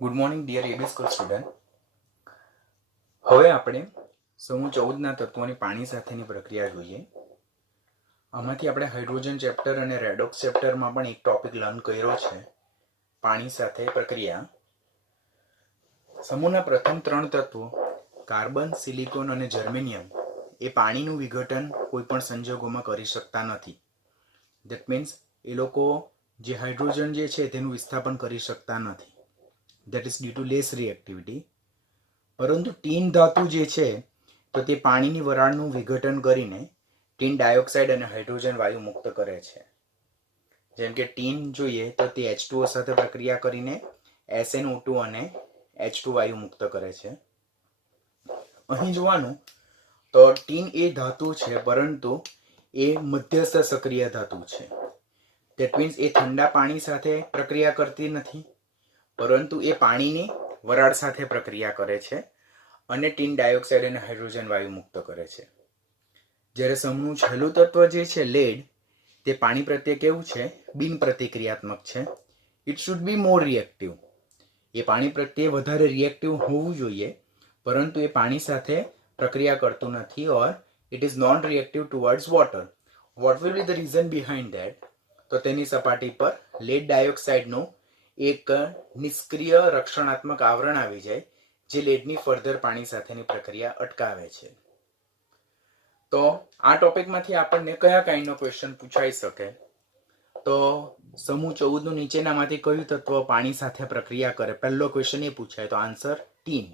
Good morning dear AB school student. હવે આપણે સમૂહ 14ના તત્વોની પાણી સાથેની પ્રક્રિયા જોઈએ. આમાંથી આપણે હાઇડ્રોજન ચેપ્ટર અને રેડોક્સ ચેપ્ટરમાં પણ એક ટોપિક લર્ન કર્યો છે, પાણી સાથે પ્રક્રિયા. સમૂહના પ્રથમ 3 તત્વો કાર્બન, સિલિકોન અને જર્મેનિયમ એ પાણીનું વિઘટન કોઈ પણ સંજોગોમાં કરી શકતા નથી. ધેટ મીન્સ એ લોકો જે હાઇડ્રોજન જે છે તેનું વિસ્થાપન કરી શકતા નથી. that is due to less reactivity. પરંતુ ટીન ધાતુ જે છે તો તે પાણીની વરાળનું વિઘટન કરીને ટીન ડાયોક્સાઇડ અને હાઇડ્રોજન વાયુ મુક્ત કરે છે. જેમ કે ટીન જોઈએ તો તે H2O સાથે પ્રક્રિયા કરીને SnO2 અને H2 વાયુ મુક્ત કરે છે. અહીં જોવાનું તો ટીન એ ધાતુ છે, પરંતુ એ મધ્યસ્થ સક્રિય ધાતુ છે. ધેટ મીન્સ એ ઠંડા પાણી સાથે પ્રક્રિયા કરતી નથી, પરંતુ એ પાણીની વરાળ સાથે પ્રક્રિયા કરે છે અને ટીન ડાયોક્સાઇડ અને હાઇડ્રોજન વાયુ મુક્ત કરે છે. જ્યારે સમૂહનું છેલ્લું તત્વ જે છે લેડ, તે પાણી પ્રત્યે કેવું છે? બિન પ્રતિક્રિયાત્મક છે. It should be more reactive. એ પાણી પ્રત્યે વધારે રિએક્ટિવ હોવું જોઈએ, પરંતુ એ પાણી સાથે પ્રક્રિયા કરતું નથી, or it is known reactive towards water. Vote will be the reason behind that? તો તેની સપાટી પર લેડ ડાયોક્સાઇડનું એક નિષ્ક્રિય રક્ષણાત્મક આવરણ આવી જાય, જે લેડની ફર્ધર પાણી સાથેની પ્રક્રિયા અટકાવે છે. તો આ ટોપિકમાંથી આપણને કયા કાઇન્ડનો ક્વેશ્ચન પૂછાઈ શકે? તો સમૂહ 14 નું નીચેનામાંથી કયું તત્વ પાણી સાથે પ્રક્રિયા કરે? પહેલો ક્વેશ્ચન એ પૂછાય, તો આન્સર ટીન.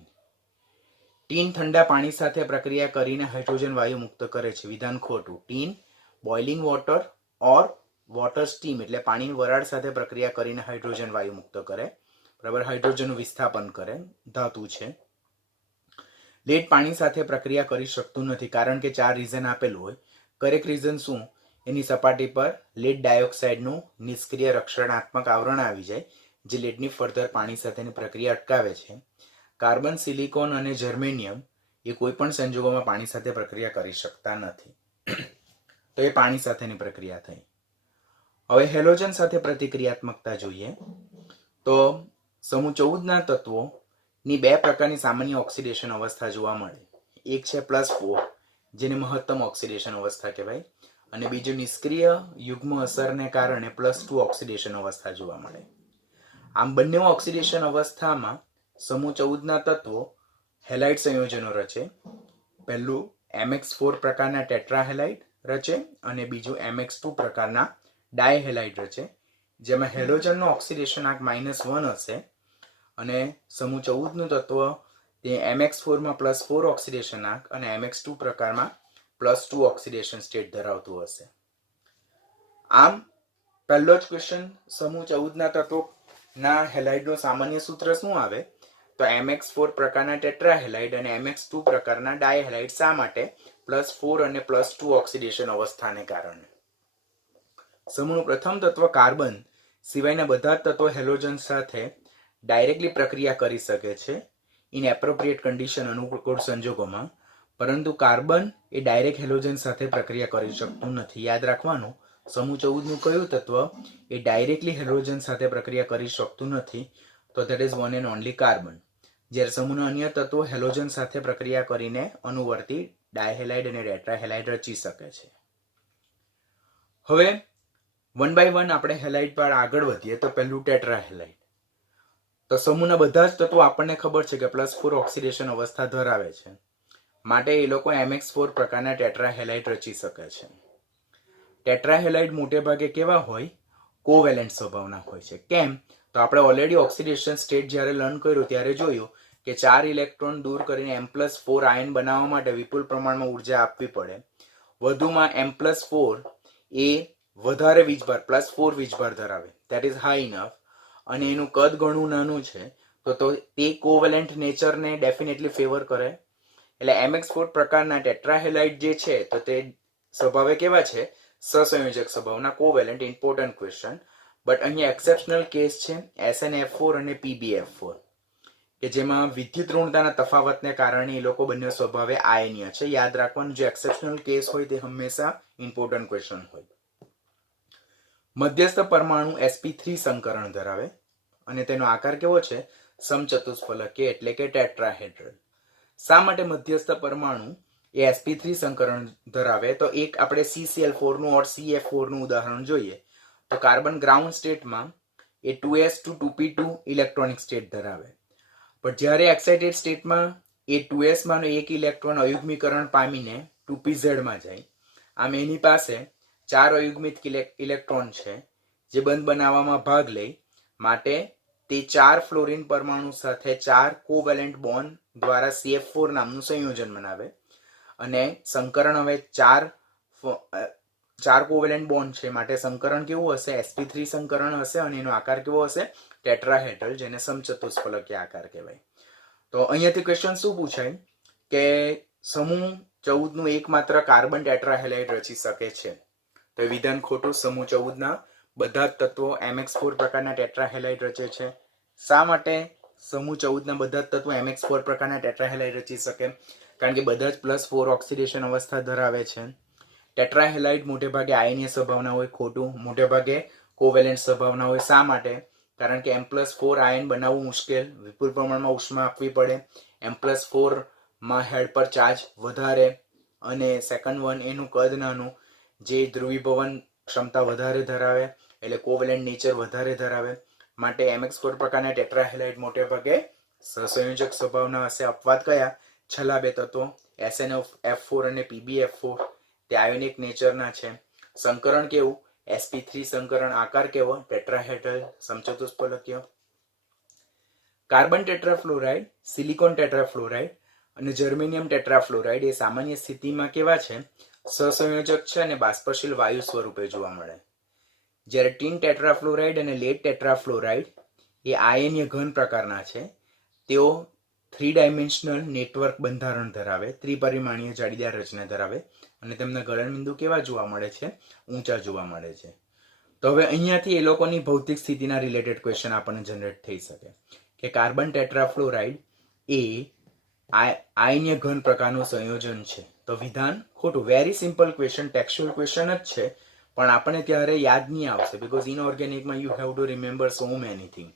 ટીન ઠંડા પાણી સાથે પ્રક્રિયા કરીને હાઇડ્રોજન વાયુ મુક્ત કરે છે. વિધાન ખોટું. ટીન બોઇલિંગ વોટર ઓર વોટર સ્ટીમ એટલે પાણીની વરાળ સાથે પ્રક્રિયા કરીને હાઇડ્રોજન વાયુ મુક્ત કરે. બરાબર, હાઇડ્રોજનનું વિસ્થાપન કરે, ધાતુ છે. લેડ પાણી સાથે પ્રક્રિયા કરી શકતું નથી, કારણ કે 4 રીઝન આપેલું હોય. કરેક્ટ રીઝન શું? એની સપાટી પર લેડ ડાયોક્સાઇડનું નિષ્ક્રિય રક્ષણાત્મક આવરણ આવી જાય, જે લેડની ફર્ધર પાણી સાથેની પ્રક્રિયા અટકાવે છે. કાર્બન, સિલિકોન અને જર્મેનિયમ એ કોઈ પણ સંજોગોમાં પાણી સાથે પ્રક્રિયા કરી શકતા નથી. તો એ પાણી સાથેની પ્રક્રિયા થઈ. હવે હેલોજન સાથે પ્રતિક્રિયાત્મકતા જોઈએ તો સમૂહ 14ના તત્વોની 2 પ્રકારની સામાન્ય ઓક્સિડેશન અવસ્થા જોવા મળે. એક છે +4, જેને મહત્તમ ઓક્સિડેશન અવસ્થા કહેવાય, અને બીજું નિષ્ક્રિય યુગ્મ અસરને કારણે +2 ઓક્સિડેશન અવસ્થા જોવા મળે. આમ બંને ઓક્સિડેશન અવસ્થામાં સમૂહ 14ના તત્વો હેલાઇડ સંયોજનો રચે. પહેલું MX4 પ્રકારના ટેટ્રાહેલાઇડ રચે અને બીજું MX2 પ્રકારના ડાયહેલાઇડ રચે, જેમાં હેલોજનનો ઓક્સિડેશન આંક -1 હશે અને સમૂહ 14નું તત્વ તે MX4માં +4 ઓક્સિડેશન આંક અને MX2 પ્રકારમાં +2 ઓક્સિડેશન સ્ટેટ ધરાવતું હશે. આમ પહેલો જ ક્વેશ્ચન, સમૂહ 14ના તત્વોના હેલાઇડનું સામાન્ય સૂત્ર શું આવે? તો MX4 પ્રકારના ટેટ્રાહેલાઇડ અને MX2 પ્રકારના ડાયહેલાઇડ. શા માટે? +4 અને +2 ઓક્સિડેશન અવસ્થાને કારણે. સમૂહનું પ્રથમ તત્વ કાર્બન સિવાયના બધા જ તત્વો હેલોજન સાથે ડાયરેક્ટલી પ્રક્રિયા કરી શકે છે ઇન એપ્રોપ્રિએટ કન્ડિશન, અનુકૂળ સંજોગોમાં, પરંતુ કાર્બન એ ડાયરેક્ટ હેલોજન સાથે પ્રક્રિયા કરી શકતું નથી. યાદ રાખવાનું, સમૂહ 14નું કયું તત્વ એ ડાયરેક્ટલી હેલોજન સાથે પ્રક્રિયા કરી શકતું નથી? તો that is one and only carbon. જ્યારે સમૂહના અન્ય તત્વો હેલોજન સાથે પ્રક્રિયા કરીને અનુવર્તી ડાયહેલાઇડ અને ટેટ્રાહેલાઇડ રચી શકે છે. હવે 1 by 1 આપણે હેલાઇડ પર આગળ વધીએ તો પહેલું ટેટ્રાહેલાઇડ. તો સમૂહના બધા જ તત્વો આપણને ખબર છે કે +4 ઓક્સિડેશન અવસ્થા ધરાવે છે, માટે એ લોકો MX4 પ્રકારના ટેટ્રાહેલાઇડ રચી શકે છે. ટેટ્રાહેલાઇડ મોટે ભાગે કેવા હોય? કોવેલેન્ટ સ્વભાવના હોય છે. કેમ? તો આપણે ઓલરેડી ઓક્સિડેશન સ્ટેટ જ્યારે લર્ન કર્યું ત્યારે જોયું કે 4 ઇલેક્ટ્રોન દૂર કરીને M+4 આયન બનાવવા માટે વિપુલ પ્રમાણમાં ઉર્જા આપવી પડે. વધુમાં M+4 એ વધારે વીજભાર +4 વીજભાર ધરાવે, ધેટ ઇઝ હાઈ ઇનફ, અને એનું કદ ઘણું નાનું છે, તો તે કોવેલેન્ટ નેચરને ડેફિનેટલી ફેવર કરે. એટલે MX4 પ્રકારના ટેટ્રાહેલાઇડ જે છે તો તે સ્વભાવે કેવા છે? સહસંયોજક સ્વભાવના, કોવેલેન્ટ. Important question. બટ અહીંયા એક્સેપ્શનલ કેસ છે SnF4 અને PbF4, કે જેમાં વિદ્યુત ઋણતાના તફાવતને કારણે એ લોકો બંને સ્વભાવે આયનીય છે. યાદ રાખવાનું, જે એક્સેપ્શનલ કેસ હોય તે હંમેશા ઇમ્પોર્ટન્ટ ક્વેશ્ચન હોય. મધ્યસ્થ પરમાણુ sp3 સંકરણ ધરાવે અને તેનો આકાર કેવો છે? સમચતુષ્ફલકીય એટલે કે ટેટ્રાહેડ્રલ. શા માટે મધ્યસ્થ પરમાણુ એ sp3 સંકરણ ધરાવે? તો એક આપણે CCl4 નું ઓર CF4 નું ઉદાહરણ જોઈએ તો કાર્બન ગ્રાઉન્ડ સ્ટેટમાં એ 2s to 2p2 electronic state ધરાવે, પણ જ્યારે એક્સાઇટેડ સ્ટેટમાં એ 2s માંનો એક ઇલેક્ટ્રોન અયુગ્મીકરણ પામીને 2pz માં જાય. આમ એની પાસે 4 અયુગ્મિત ઇલેક્ટ્રોન છે જે બંધ બનાવવામાં ભાગ લે, માટે તે 4 ફ્લોરિન પરમાણુ સાથે 4 કોવેલેન્ટ બોન્ડ દ્વારા CF4 નામનું સંયોજન બનાવે. અને સંકરણ હવે 4 કોવેલેન્ટ બોન્ડ છે, માટે સંકરણ કેવું હશે? sp3 સંકરણ હશે અને એનો આકાર કેવો હશે? ટેટ્રાહેડ્રલ, જેને સમચતુષ્ફલકીય આકાર કહેવાય. તો અહીંયાથી ક્વેશ્ચન શું પૂછાય કે સમૂહ 14 નું એકમાત્ર કાર્બન ટેટ્રાહેલાઇડ રચી શકે છે? તો એ વિધાન ખોટું. સમૂહ 14 ના બધા જ તત્વો mx4 પ્રકારના ટેટ્રાહેલાઇડ રચે છે. શા માટે સમૂહ 14 ના બધા જ તત્વો mx4 પ્રકારના ટેટ્રાહેલાઇડ રચી શકે? કારણ કે બધા જ +4 ઓક્સિડેશન અવસ્થા ધરાવે છે. ટેટ્રાહેલાઇડ મોટે ભાગે આયનીય સ્વભાવના હોય. ખોટું. મોટે ભાગે કોવેલેન્ટ સ્વભાવના હોય. શા માટે? કારણ કે M+4 આયન બનાવવું મુશ્કેલ, વિપુલ પ્રમાણમાં ઉષ્મા આપવી પડે. M+4 માં હેડ પર ચાર્જ વધારે અને સેકન્ડ વન એનું કદ નાનું, જે ધ્રુવીભવન ક્ષમતા વધારે ધરાવે, એટલે કોવેલેન્ટ નેચર વધારે ધરાવે. માટે mx4 પ્રકારના ટેટ્રાહેલાઇડ મોટે ભાગે સહસંયોજક સ્વભાવના હશે. અપવાદ કયા? છેલ્લા બે તત્વો SnF4 અને PbF4, તે આયોનિક નેચરના છે. સંકરણ કેવું? sp3 સંકરણ. આકાર કેવો? ટેટ્રાહેડ્રલ, સમચતુષ્ફલકીય. કાર્બન ટેટ્રાફ્લોરાઇડ, સિલિકોન ટેટ્રાફ્લોરાઇડ અને જર્મેનિયમ ટેટ્રાફ્લોરાઇડ એ સામાન્ય સ્થિતિમાં કેવા છે? સહસંયોજક છે અને બાષ્પશીલ વાયુ સ્વરૂપે જોવા મળે. જ્યારે ટીન ટેટ્રાફ્લોરાઇડ અને લેડ ટેટ્રાફ્લોરાઇડ એ આયનીય ઘન પ્રકારના છે. તેઓ 3 ડાયમેન્શનલ નેટવર્ક બંધારણ ધરાવે, ત્રિપરિમાણીય જાળીદાર રચના ધરાવે અને તેમના ગલનબિંદુ કેવા જોવા મળે છે? ઊંચા જોવા મળે છે. તો હવે અહીંયાથી એ લોકોની ભૌતિક સ્થિતિના રિલેટેડ ક્વેશ્ચન આપણને જનરેટ થઈ શકે કે કાર્બન ટેટ્રાફ્લોરાઇડ એ આયનીય ઘન પ્રકારનું સંયોજન છે. તો વિધાન ખોટું. Very simple question, textual question જ છે, પણ આપણે ત્યારે યાદ નહીં આવશે, બીકોઝ ઇનઓર્ગેનિકમાં you have to remember so many thing.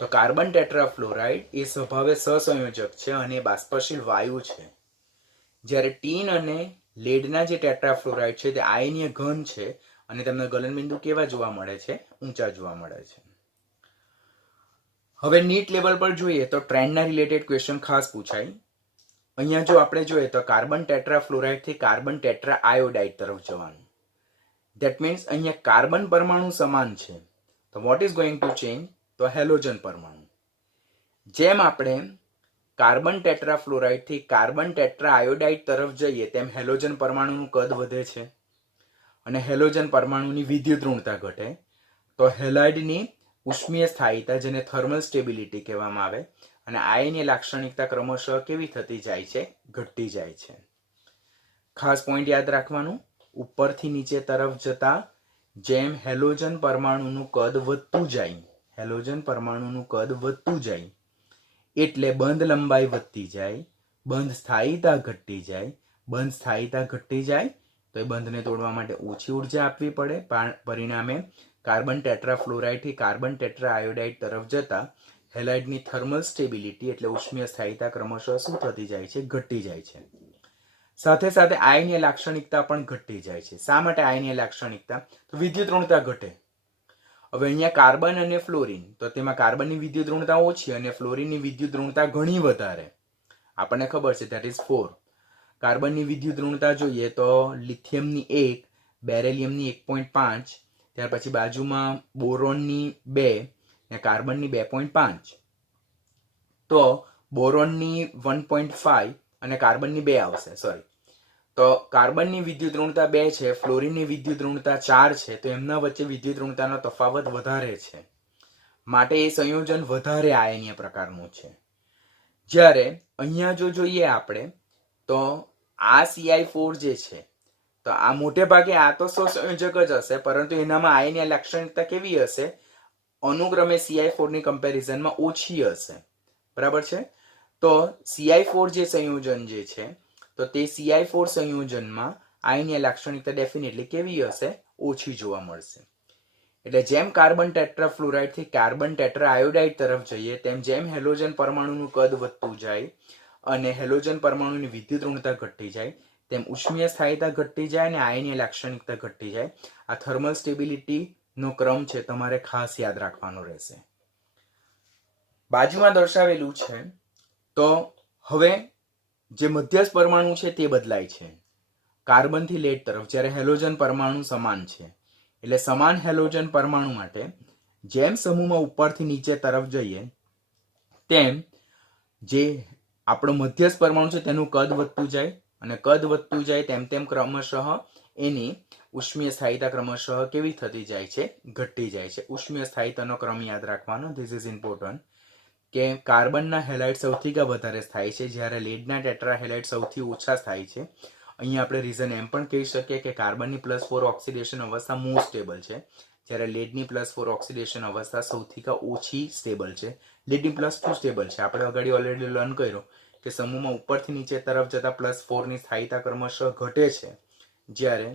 તો કાર્બન ટેટ્રાફ્લોરાઇડ એ સ્વભાવે સહસંયોજક છે અને બાષ્પશીલ વાયુ છે. જ્યારે ટીન અને લેડના જે ટેટ્રાફ્લોરાઇડ છે તે આયનીય ઘન છે અને તેમના ગલનબિંદુ કેવા જોવા મળે છે? ઊંચા જોવા મળે છે. હવે નીટ લેવલ પર જોઈએ તો ટ્રેન્ડના રિલેટેડ ક્વેશ્ચન ખાસ પૂછાય. અહીંયા જો આપણે જોઈએ તો કાર્બન ટેટ્રાફ્લોરાઇડ થી કાર્બન ટેટ્રા આયોડાઇડ તરફ જવાનું. ધેટ મીન્સ અહીંયા કાર્બન પરમાણુ સમાન છે. તો what is going to change? તો હેલોજન પરમાણુ. જેમ આપણે કાર્બન ટેટ્રાફ્લોરાઇડ થી કાર્બન ટેટ્રા આયોડાઇડ તરફ જઈએ તેમ હેલોજન પરમાણુનું કદ વધે છે અને હેલોજન પરમાણુની વિદ્યુત ઋણતા ઘટે. તો હેલાઇડની ઉષ્મીય સ્થાયીતા, જેને થર્મલ સ્ટેબિલિટી કહેવામાં આવે, અને આયનીય લાક્ષણિકતા ક્રમશઃ કેવી થતી જાય છે? ઘટતી જાય છે. ખાસ પોઈન્ટ યાદ રાખવાનું, ઉપરથી નીચે તરફ જતા જેમ હેલોજન પરમાણુનું કદ વધતું જાય, હેલોજન પરમાણુનું કદ વધતું જાય એટલે બંધ લંબાઈ વધતી જાય, બંધ સ્થાયીતા ઘટતી જાય. બંધ સ્થાયીતા ઘટતી જાય તો એ બંધને તોડવા માટે ઓછી ઉર્જા આપવી પડે. પરિણામે કાર્બન ટેટ્રાફ્લોરાઇડ થી કાર્બન ટેટ્રા આયોડાઇડ તરફ જતા હેલાઇડની થર્મલ સ્ટેબિલિટી એટલે ઉષ્મીય સ્થાયીતા ક્રમશઃ શું થતી જાય છે? ઘટતી જાય છે. સાથે સાથે આયનીય લાક્ષણિકતા પણ ઘટતી જાય છે. શા માટે આયનીય લાક્ષણિકતા? તો વિદ્યુત ઋણતા ઘટે. હવે અહીંયા કાર્બન અને ફ્લોરિન, તો તેમાં કાર્બનની વિદ્યુત ઋણતા ઓછી અને ફ્લોરિનની વિદ્યુત ઋણતા ઘણી વધારે. આપણને ખબર છે, ધેટ ઇઝ 4. કાર્બનની વિદ્યુત ઋણતા જોઈએ તો લિથિયમની 1, બેરેલિયમની 1.5, ત્યાર પછી બાજુમાં બોરોનની 2 અને કાર્બનની 2.5. તો બોરોનની 1.5 અને કાર્બનની 2 આવશે. સોરી, તો કાર્બનની વિદ્યુત ઋણતા 2 છે, ફ્લોરિનની વિદ્યુત ઋણતા 4 છે, તો એમના વચ્ચે વિદ્યુત ઋણતાનો તફાવત વધારે છે, માટે એ સંયોજન વધારે આયનીય પ્રકારનું છે. જ્યારે અહીંયા જો જોઈએ આપણે તો આ CI4 જે છે, તો આ મોટે ભાગે આ તો સહસંયોજક જ હશે, પરંતુ એનામાં આયનીય લાક્ષણિકતા કેવી હશે? અનુક્રમે CI4 ની કમ્પેરિઝનમાં ઓછી હશે. બરાબર છે? તો CI4 જે સંયોજન જે છે, તો તે CI4 સંયોજનમાં આયનીય લાક્ષણિકતા ડેફિનેટલી કેવી હશે? ઓછી જોવા મળશે. એટલે જેમ કાર્બન ટેટ્રાફ્લોરાઇડથી કાર્બન ટેટ્રા આયોડાઇડ તરફ જઈએ તેમ જેમ હેલોજન પરમાણુનું કદ વધતું જાય અને હેલોજન પરમાણુની વિદ્યુત ઋણતા ઘટતી જાય તેમ ઉષ્મીય સ્થાયીતા ઘટતી જાય અને આયનીય લાક્ષણિકતા ઘટતી જાય. આ થર્મલ સ્ટેબિલિટીનો ક્રમ છે, તમારે ખાસ યાદ રાખવાનો રહેશે. બાજુમાં દર્શાવેલું છે તો હવે જે મધ્યસ્થ પરમાણુ છે તે બદલાય છે કાર્બનથી લેડ તરફ, જ્યારે હેલોજન પરમાણુ સમાન છે. એટલે સમાન હેલોજન પરમાણુ માટે જેમ સમૂહમાં ઉપરથી નીચે તરફ જઈએ તેમ જે આપણો મધ્યસ્થ પરમાણુ છે તેનું કદ વધતું જાય અને કદ વધતું જાય તેમ તેમ ક્રમશઃ એની ઉષ્મીય સ્થાયીતા ક્રમશઃ કેવી થતી જાય છે? ઘટતી જાય છે. ઉષ્મીય સ્થાયીતાનો ક્રમ યાદ રાખવાનો, ધીસ ઇઝ ઇમ્પોર્ટન્ટ, કે કાર્બનના હેલાઇડ સૌથી વધારે સ્થાયી છે, જ્યારે લેડના ટેટ્રા હેલાઇડ સૌથી ઓછા સ્થાયી છે. અહીંયા આપણે રીઝન એમ પણ કહી શકીએ કે કાર્બનની +4 ઓક્સિડેશન અવસ્થા મોસ્ટ સ્ટેબલ છે, જ્યારે લેડની +4 ઓક્સિડેશન અવસ્થા સૌથી ઓછી સ્ટેબલ છે. લેડની +2 સ્ટેબલ છે. આપણે આગળ ઓલરેડી લર્ન કર્યો કે સમૂહમાં ઉપરથી નીચે તરફ જતા +4ની સ્થાયીતા ક્રમશઃ ઘટે છે, જ્યારે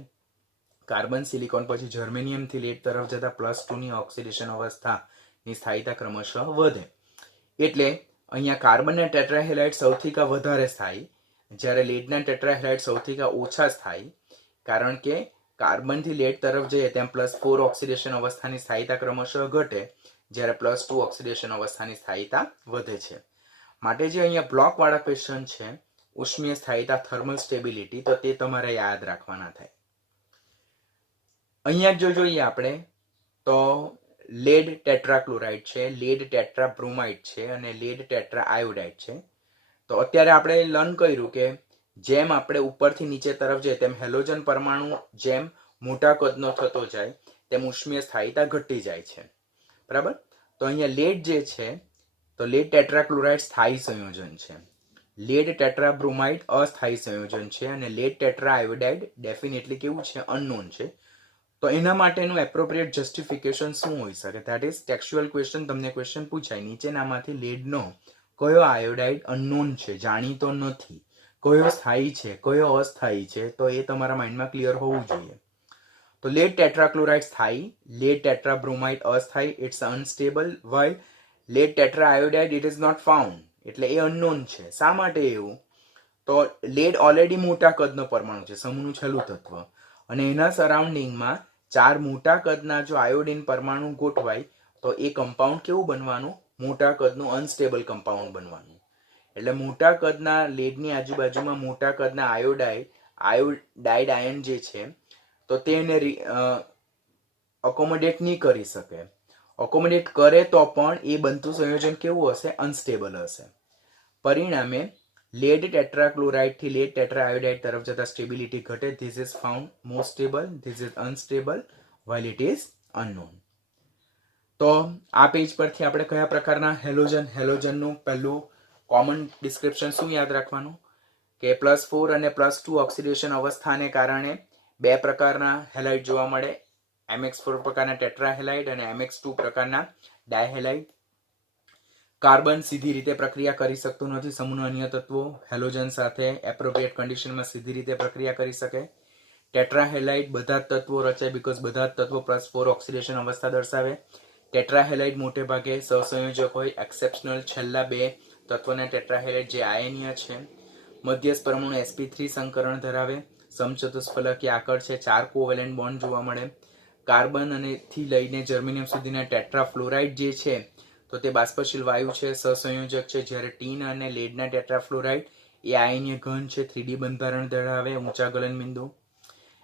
કાર્બન સિલિકોન પછી જર્મેનિયમથી લેડ તરફ જતા +2ની ઓક્સિડેશન અવસ્થાની સ્થાયીતા ક્રમશઃ વધે. એટલે અહીંયા કાર્બનના ટેટ્રાહેલાઇડ સૌથી વધારે સ્થાયી, જ્યારે લેડના ટેટ્રાહેલાઇડ સૌથી ઓછા સ્થાયી, કારણ કે કાર્બનથી લેડ તરફ જઈએ તેમ +4 ઓક્સિડેશન અવસ્થાની સ્થાયીતા ક્રમશઃ ઘટે, જ્યારે +2 ઓક્સિડેશન અવસ્થાની સ્થાયીતા વધે છે. માટે જે અહીંયા બ્લોકવાળા ક્વેશ્ચન છે ઉષ્મીય સ્થાયીતા થર્મલ સ્ટેબિલિટી, તો તે તમારે યાદ રાખવાના થાય. અહીંયા જો જોઈએ આપણે તો લેડ ટેટ્રાક્લોરાઇડ છે, લેડ ટેટ્રાબ્રોમાઇડ છે અને લેડ ટેટ્રા આયોડાઇડ છે. તો અત્યારે આપણે લર્ન કર્યું કે જેમ આપણે ઉપરથી નીચે તરફ જઈએ તેમ હેલોજન પરમાણુ જેમ મોટા કદનો થતો જાય તેમ ઉષ્મીય સ્થાયીતા ઘટતી જાય છે. બરાબર? તો અહીંયા લેડ જે છે તો લેડ ટેટ્રાક્લોરાઇડ સ્થાયી સંયોજન છે, લેડ ટેટ્રાબ્રોમાઇડ અસ્થાયી સંયોજન છે અને લેડ ટેટ્રા આયોડાઇડ ડેફિનેટલી કેવું છે? અનનોન છે. તો એના માટેનું એપ્રોપ્રિએટ જસ્ટિફિકેશન શું હોઈ શકે? That is textual question. તમને ક્વેશ્ચન પૂછાય નીચેનામાંથી લેડનો કયો આયોડાઇડ અનનોન છે, જાણીતો નથી, કયો સ્થાયી છે, કયો અસ્થાયી છે, તો એ તમારા માઇન્ડમાં ક્લિયર હોવું જોઈએ. તો લેડ ટેટ્રાક્લોરાઇડ સ્થાયી, લેડ ટેટ્રાબ્રોમાઇડ અસ્થાયી, it's unstable, while lead tetra iodide it is not found, એટલે એ અનનોન છે. શા માટે એવું? તો લેડ ઓલરેડી મોટા કદનો પરમાણુ છે, સમૂહનું છેલ્લું તત્વ, અને એના સરાઉન્ડિંગમાં 4 મોટા કદના જો આયોડિન પરમાણુ ગોઠવાય તો એ કમ્પાઉન્ડ કેવું બનવાનું? મોટા કદનું અનસ્ટેબલ કમ્પાઉન્ડ બનવાનું. એટલે મોટા કદના લેડની આજુબાજુમાં મોટા કદના આયોડાઇડ આયન જે છે તો તેને અકોમોડેટ નહીં કરી શકે. અકોમોડેટ કરે તો પણ એ બનતું સંયોજન કેવું હશે? અનસ્ટેબલ હશે. પરિણામે લેડ ટેટ્રાક્લોરાઇડ થી લેડ ટેટ્રા આયોડાઇડ તરફ જતા સ્ટેબિલિટી ઘટે. This is found most stable, this is unstable, while it is unknown. તો આ પેજ પરથી આપણે કયા પ્રકારના હેલોજનનું પહેલું કોમન ડિસ્ક્રિપ્શન શું યાદ રાખવાનું? કે +4 અને +2 ઓક્સિડેશન અવસ્થાને કારણે બે પ્રકારના હેલાઇડ જોવા મળે, MX4 પ્રકારના ટેટ્રાહેલાઇડ અને MX2 પ્રકારના ડાયહેલાઇડ. કાર્બન સીધી રીતે પ્રક્રિયા કરી શકતું નથી, સમૂહના અન્ય તત્વો હેલોજન સાથે એપ્રોપ્રિએટ કન્ડિશનમાં સીધી રીતે પ્રક્રિયા કરી શકે. ટેટ્રાહેલાઇડ બધા જ તત્વો રચાય બીકોઝ બધા જ તત્વો +4 ઓક્સિડેશન અવસ્થા દર્શાવે. ટેટ્રાહેલાઇડ મોટે ભાગે સહસંયોજક હોય, એક્સેપ્શનલ છેલ્લા બે તત્વના ટેટ્રાહેલાઇડ જે આયનીય છે. મધ્યસ્થ પરમાણુ sp3 સંકરણ ધરાવે, સમચતુષ્ફલકીય આકાર છે, 4 કોવેલેન્ટ બોન્ડ જોવા મળે. કાર્બન અને થી લઈને જર્મેનિયમ સુધીના ટેટ્રાફ્લોરાઇડ જે છે તો તે બાષ્પશીલ વાયુ છે, સહસંયોજક છે, જ્યારે ટીન અને લેડના ટેટ્રાફ્લોરાઇડ એ આયનીય ઘન છે, 3D બંધારણ ધરાવે, ઊંચા ગલનબિંદુ.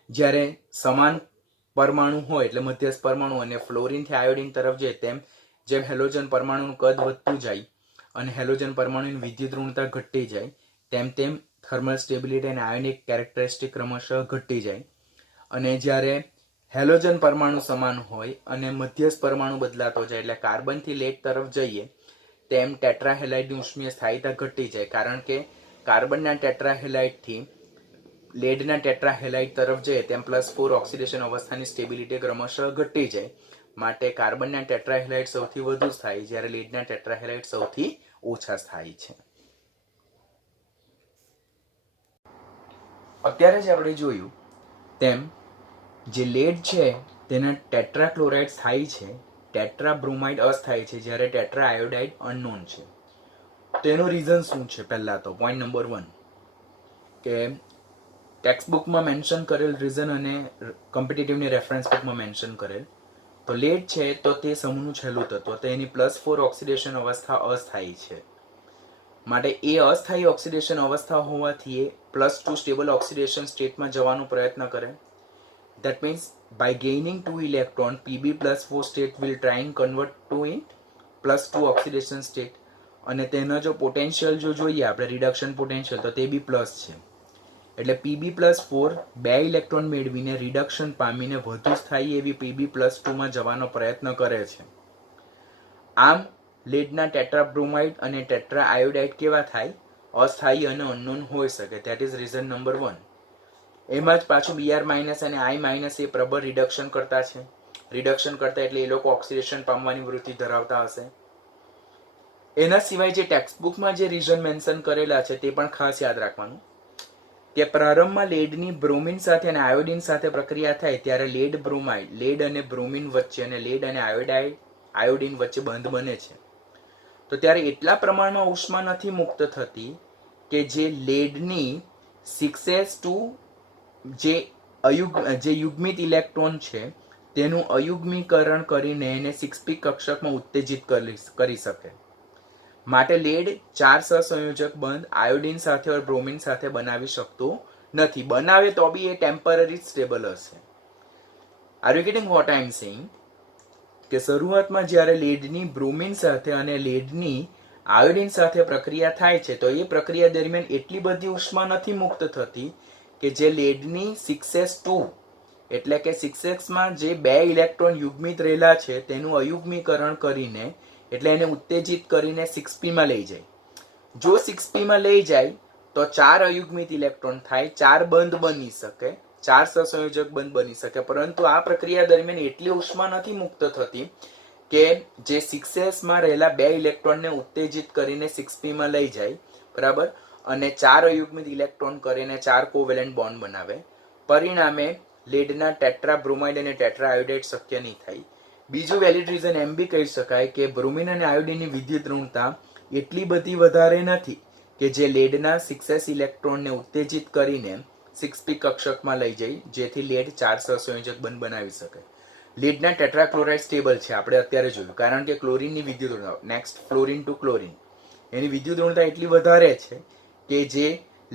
જ્યારે સમાન પરમાણુ હોય એટલે મધ્યસ્થ પરમાણુ અને ફ્લોરિનથી આયોડિન તરફ જાય તેમ જેમ હેલોજન પરમાણુનું કદ વધતું જાય અને હેલોજન પરમાણુની વિદ્યુત ઋણતા ઘટતી જાય તેમ તેમ થર્મલ સ્ટેબિલિટી અને આયોનિક કેરેક્ટરિસ્ટિક ક્રમશઃ ઘટતી જાય. અને જ્યારે હેલોજન પરમાણુ સમાન હોય અને મધ્યસ્થ પરમાણુ બદલાતો જાય એટલે કાર્બનથી લેડ તરફ જઈએ તેમ ટેટ્રાહેલાઇડની ઉષ્મીય સ્થાયીતા ઘટી જાય, કારણ કે કાર્બનના ટેટ્રાહેલાઇડથી લેડના ટેટ્રાહેલાઇડ તરફ જઈએ તેમ +4 ઓક્સિડેશન અવસ્થાની સ્ટેબિલિટી ક્રમશઃ ઘટી જાય. માટે કાર્બનના ટેટ્રાહેલાઇડ સૌથી વધુ સ્થાયી, જ્યારે લેડના ટેટ્રાહેલાઇડ સૌથી ઓછા સ્થાયી છે. અત્યારે જ આપણે જોયું તેમ જે લેડ છે તેના ટેટ્રાક્લોરાઇડ સ્થાયી છે, ટેટ્રાબ્રોમાઇડ અસ્થાયી છે, જ્યારે ટેટ્રા આયોડાઇડ અનનોન છે. તેનું રીઝન શું છે? પહેલા તો પોઈન્ટ નંબર 1 કે ટેક્સ્ટ બુકમાં મેન્શન કરેલ રીઝન અને કોમ્પિટિટિવની રેફરન્સ બુકમાં મેન્શન કરેલ, તો લેડ છે તો તે સમૂહનું છેલ્લું તત્વ, તો એની +4 ઓક્સિડેશન અવસ્થા અસ્થાયી છે. માટે એ અસ્થાયી ઓક્સિડેશન અવસ્થા હોવાથી એ +2 સ્ટેબલ ઓક્સિડેશન સ્ટેટમાં જવાનો પ્રયત્ન કરે. That means by gaining 2 electron, Pb+4 state will try and convert to in +2 oxidation state. અને તેનો જો પોટેન્શિયલ જો જોઈએ આપણે રિડક્શન પોટેન્શિયલ, તો તે બી પ્લસ છે. એટલે Pb+4 2 ઇલેક્ટ્રોન મેળવીને રિડક્શન પામીને વધુ સ્થાયી એવી Pb+2 માં જવાનો પ્રયત્ન કરે છે. આમ લેડના ટેટ્રાબ્રોમાઇડ અને ટેટ્રા આયોડાઇડ કેવા થાય? અસ્થાયી અને અનનોન હોઈ શકે. That is reason number 1. એમાં જ પાછું Br- અને I- એ પ્રબળ રિડક્શન કરતા છે. રિડક્શન કરતા એટલે એ લોકો ઓક્સિડેશન પામવાની વૃત્તિ ધરાવતા હશે. એના સિવાય જે ટેક્સ્ટ બુકમાં જે રીઝન મેન્શન કરેલા છે તે પણ ખાસ યાદ રાખવાનું કે પ્રારંભમાં લેડની બ્રોમિન સાથે અને આયોડિન સાથે પ્રક્રિયા થાય ત્યારે લેડ બ્રોમાઇડ, લેડ અને બ્રોમિન વચ્ચે અને લેડ અને આયોડિન વચ્ચે બંધ બને છે. તો ત્યારે એટલા પ્રમાણમાં ઉષ્મા નથી મુક્ત થતી કે જે લેડની 6s2 જે યુગ્મિત ઇલેક્ટ્રોન છે તેનું અયુગ્મીકરણ કરીને એને 6p કક્ષકમાં ઉત્તેજિત કરી શકે. માટે લેડ 4 સહસંયોજક બંધ આયોડિન સાથે और બ્રોમિન સાથે બનાવી શકતો નથી. બનાવે તો બી એ ટેમ્પરરી સ્ટેબલ હશે. Are you getting what I am saying? કે શરૂઆતમાં જ્યારે લેડની બ્રોમિન સાથે અને લેડની આયોડિન સાથે પ્રક્રિયા થાય છે તો એ પ્રક્રિયા દરમિયાન એટલી બધી ઉષ્મા નથી મુક્ત થતી કે જે લેડની 6s2 એટલે કે 6s માં જે 2 ઇલેક્ટ્રોન યુગ્મિત રહેલા છે તેનું અયુગ્મીકરણ કરીને એટલે એને ઉત્તેજિત કરીને 6p માં લઈ જાય. જો 6p માં લઈ જાય તો 4 અયુગ્મિત ઇલેક્ટ્રોન થાય, 4 બંધ બની શકે, 4 સહસંયોજક બંધ બની શકે. પરંતુ આ પ્રક્રિયા દરમિયાન એટલી ઉષ્મા નથી મુક્ત થતી કે જે 6s માં રહેલા 2 ઇલેક્ટ્રોનને ઉત્તેજિત કરીને 6p માં લઈ જાય, બરાબર, અને 4 અયુગ્મિત ઇલેક્ટ્રોન કરીને 4 કોવેલેન્ટ બોન્ડ બનાવે. પરિણામે લેડના ટેટ્રાબ્રોમાઇડ અને ટેટ્રા આયોડાઇડ શક્ય નહીં થાય. બીજું વેલિડ રીઝન એમ બી કહી શકાય કે બ્રોમિન અને આયોડિનની વિદ્યુત ઋણતા એટલી બધી વધારે નથી કે જે લેડના 6s ઇલેક્ટ્રોનને ઉત્તેજિત કરીને 6p કક્ષકમાં લઈ જાય, જેથી લેડ 4 સહસંયોજક બંધ બનાવી શકે. લેડના ટેટ્રાક્લોરાઇડ સ્ટેબલ છે, આપણે અત્યારે જોયું, કારણ કે ક્લોરીનની વિદ્યુત ઋણતા, નેક્સ્ટ ફ્લોરિન ટુ ક્લોરીન, એની વિદ્યુત ઋણતા એટલી વધારે છે કે જે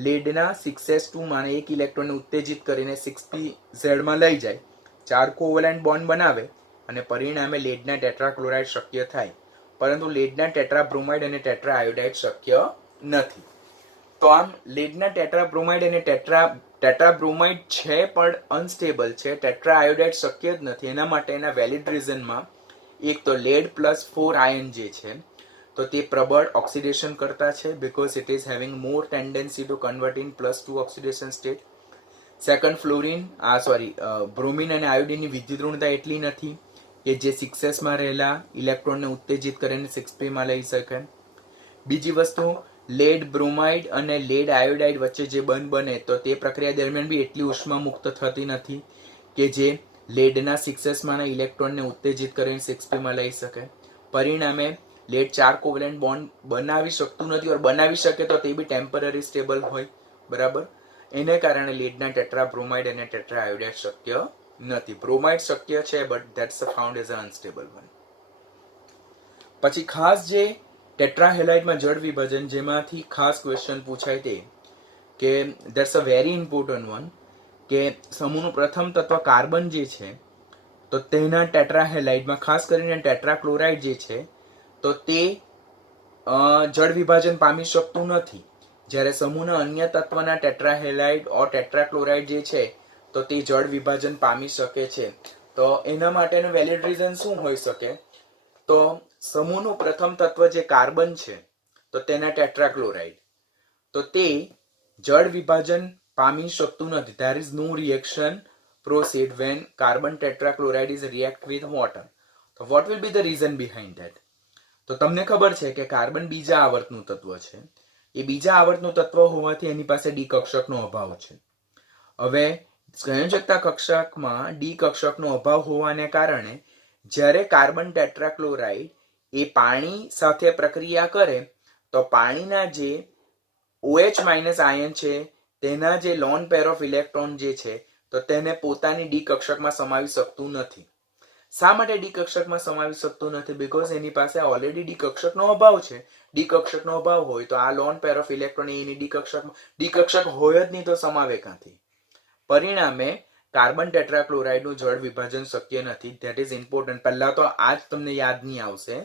લેડના 6s2 માં 1 ઇલેક્ટ્રોનને ઉત્તેજિત કરીને 6pz માં લઈ જાય, 4 કોવેલેન્ટ બોન્ડ બનાવે અને પરિણામે લેડના ટેટ્રાક્લોરાઇડ શક્ય થાય. પરંતુ લેડના ટેટ્રાબ્રોમાઇડ અને ટેટ્રા આયોડાઇડ શક્ય નથી. તો આમ લેડના ટેટ્રાબ્રોમાઇડ અને ટેટ્રાબ્રોમાઇડ છે પણ અનસ્ટેબલ છે, ટેટ્રા આયોડાઇડ શક્ય જ નથી. એના માટેના વેલિડ રીઝનમાં એક તો લેડ +4 આયન જે છે તો તે પ્રબળ ઓક્સિડેશન કરતા છે because it is having more tendency to convert in +2 oxidation state. Second bromine અને આયોડિનની વિદ્યુત ઋણતા એટલી નથી કે જે 6s માં રહેલા ઇલેક્ટ્રોનને ઉત્તેજિત કરીને 6p માં લઈ શકે. બીજી વસ્તુ, લેડ બ્રોમાઇડ અને લેડ આયોડાઇડ વચ્ચે જે બંધ બને તો તે પ્રક્રિયા દરમિયાન બી એટલી ઉષ્મા મુક્ત થતી નથી કે જે લેડના 6s માંના ઇલેક્ટ્રોનને ઉત્તેજિત કરીને 6p માં લઈ શકે. પરિણામે લેડ 4 કોવેલેન્ટ બોન્ડ બનાવી શકતું નથી, ઓર બનાવી શકે તો તે બી ટેમ્પરરી સ્ટેબલ હોય, બરાબર. એને કારણે લેડના ટેટ્રાબ્રોમાઇડ અને ટેટ્રા આયોડાઇડ શક્ય નથી. બ્રોમાઇડ શક્ય છે but that's found as a unstable one. પછી ખાસ જે ટેટ્રાહેલાઇડમાં જળ વિભાજન, જેમાંથી ખાસ ક્વેશ્ચન પૂછાય તે કે that's a very important one, કે સમૂહનું પ્રથમ તત્વ કાર્બન જે છે તો તેના ટેટ્રાહેલાઇડમાં ખાસ કરીને ટેટ્રાક્લોરાઇડ જે છે તો તે જળ વિભાજન પામી શકતું નથી. જ્યારે સમૂહના અન્ય તત્વના ટેટ્રાહેલાઇડ ઓર ટેટ્રાક્લોરાઇડ જે છે તો તે જળ વિભાજન પામી શકે છે. તો એના માટેનું વેલિડ રીઝન શું હોઈ શકે? તો સમૂહનું પ્રથમ તત્વ જે કાર્બન છે તો તેના ટેટ્રાક્લોરાઇડ તો તે જળ વિભાજન પામી શકતું નથી. there is no reaction proceed when carbon tetrachloride is react with water. So what will be the reason behind that? તો તમને ખબર છે કે કાર્બન બીજા આવર્તનું તત્વ છે. એ બીજા આવર્તનું તત્વ હોવાથી એની પાસે ડી કક્ષકનો અભાવ છે. હવે સંયોજકતા કક્ષકમાં ડી કક્ષકનો અભાવ હોવાને કારણે જ્યારે કાર્બન ટેટ્રાક્લોરાઇડ એ પાણી સાથે પ્રક્રિયા કરે તો પાણીના જે OH માઇનસ આયન છે તેના જે લોન પેર ઓફ ઇલેક્ટ્રોન જે છે તો તેને પોતાની ડી કક્ષકમાં સમાવી શકતું નથી. શા માટે ડી કક્ષકમાં સમાવી શકતું નથી? બીકોઝ એની પાસે ઓલરેડી ડી કક્ષકનો અભાવ છે. ડી કક્ષકનો અભાવ હોય તો આ loan pair of electron any D કક્ષક હોય જ નહીં તો સમાવે ક્યાંથી? પરિણામે કાર્બન ટેટ્રાક્લોરાઇડનું જળ વિભાજન શક્ય નથી. That is important. પહેલા તો આ જ તમને યાદ નહીં આવશે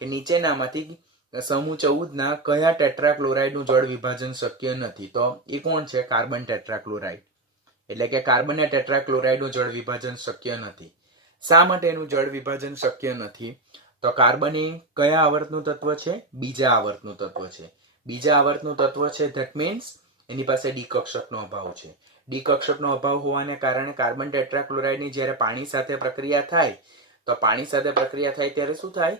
કે નીચેનામાંથી સમૂહ 14 ના કયા ટેટ્રાક્લોરાઇડનું જળ વિભાજન શક્ય નથી. તો એ કોણ છે? Carbon tetrachloride. એટલે કે કાર્બન અને ટેટ્રાક્લોરાઇડનું જળ વિભાજન શક્ય નથી. શા માટે એનું જળ વિભાજન શક્ય નથી? તો કાર્બન એ કયા આવર્તનું તત્વ છે? બીજા આવર્તનું તત્વ છે. બીજા આવર્તનું તત્વ છે ધેટ મીન્સ એની પાસે ડી કક્ષકનો અભાવ છે. ડી કક્ષકનો અભાવ હોવાને કારણે કાર્બન ટેટ્રાક્લોરાઇડની જ્યારે પાણી સાથે પ્રક્રિયા થાય તો પાણી સાથે પ્રક્રિયા થાય ત્યારે શું થાય?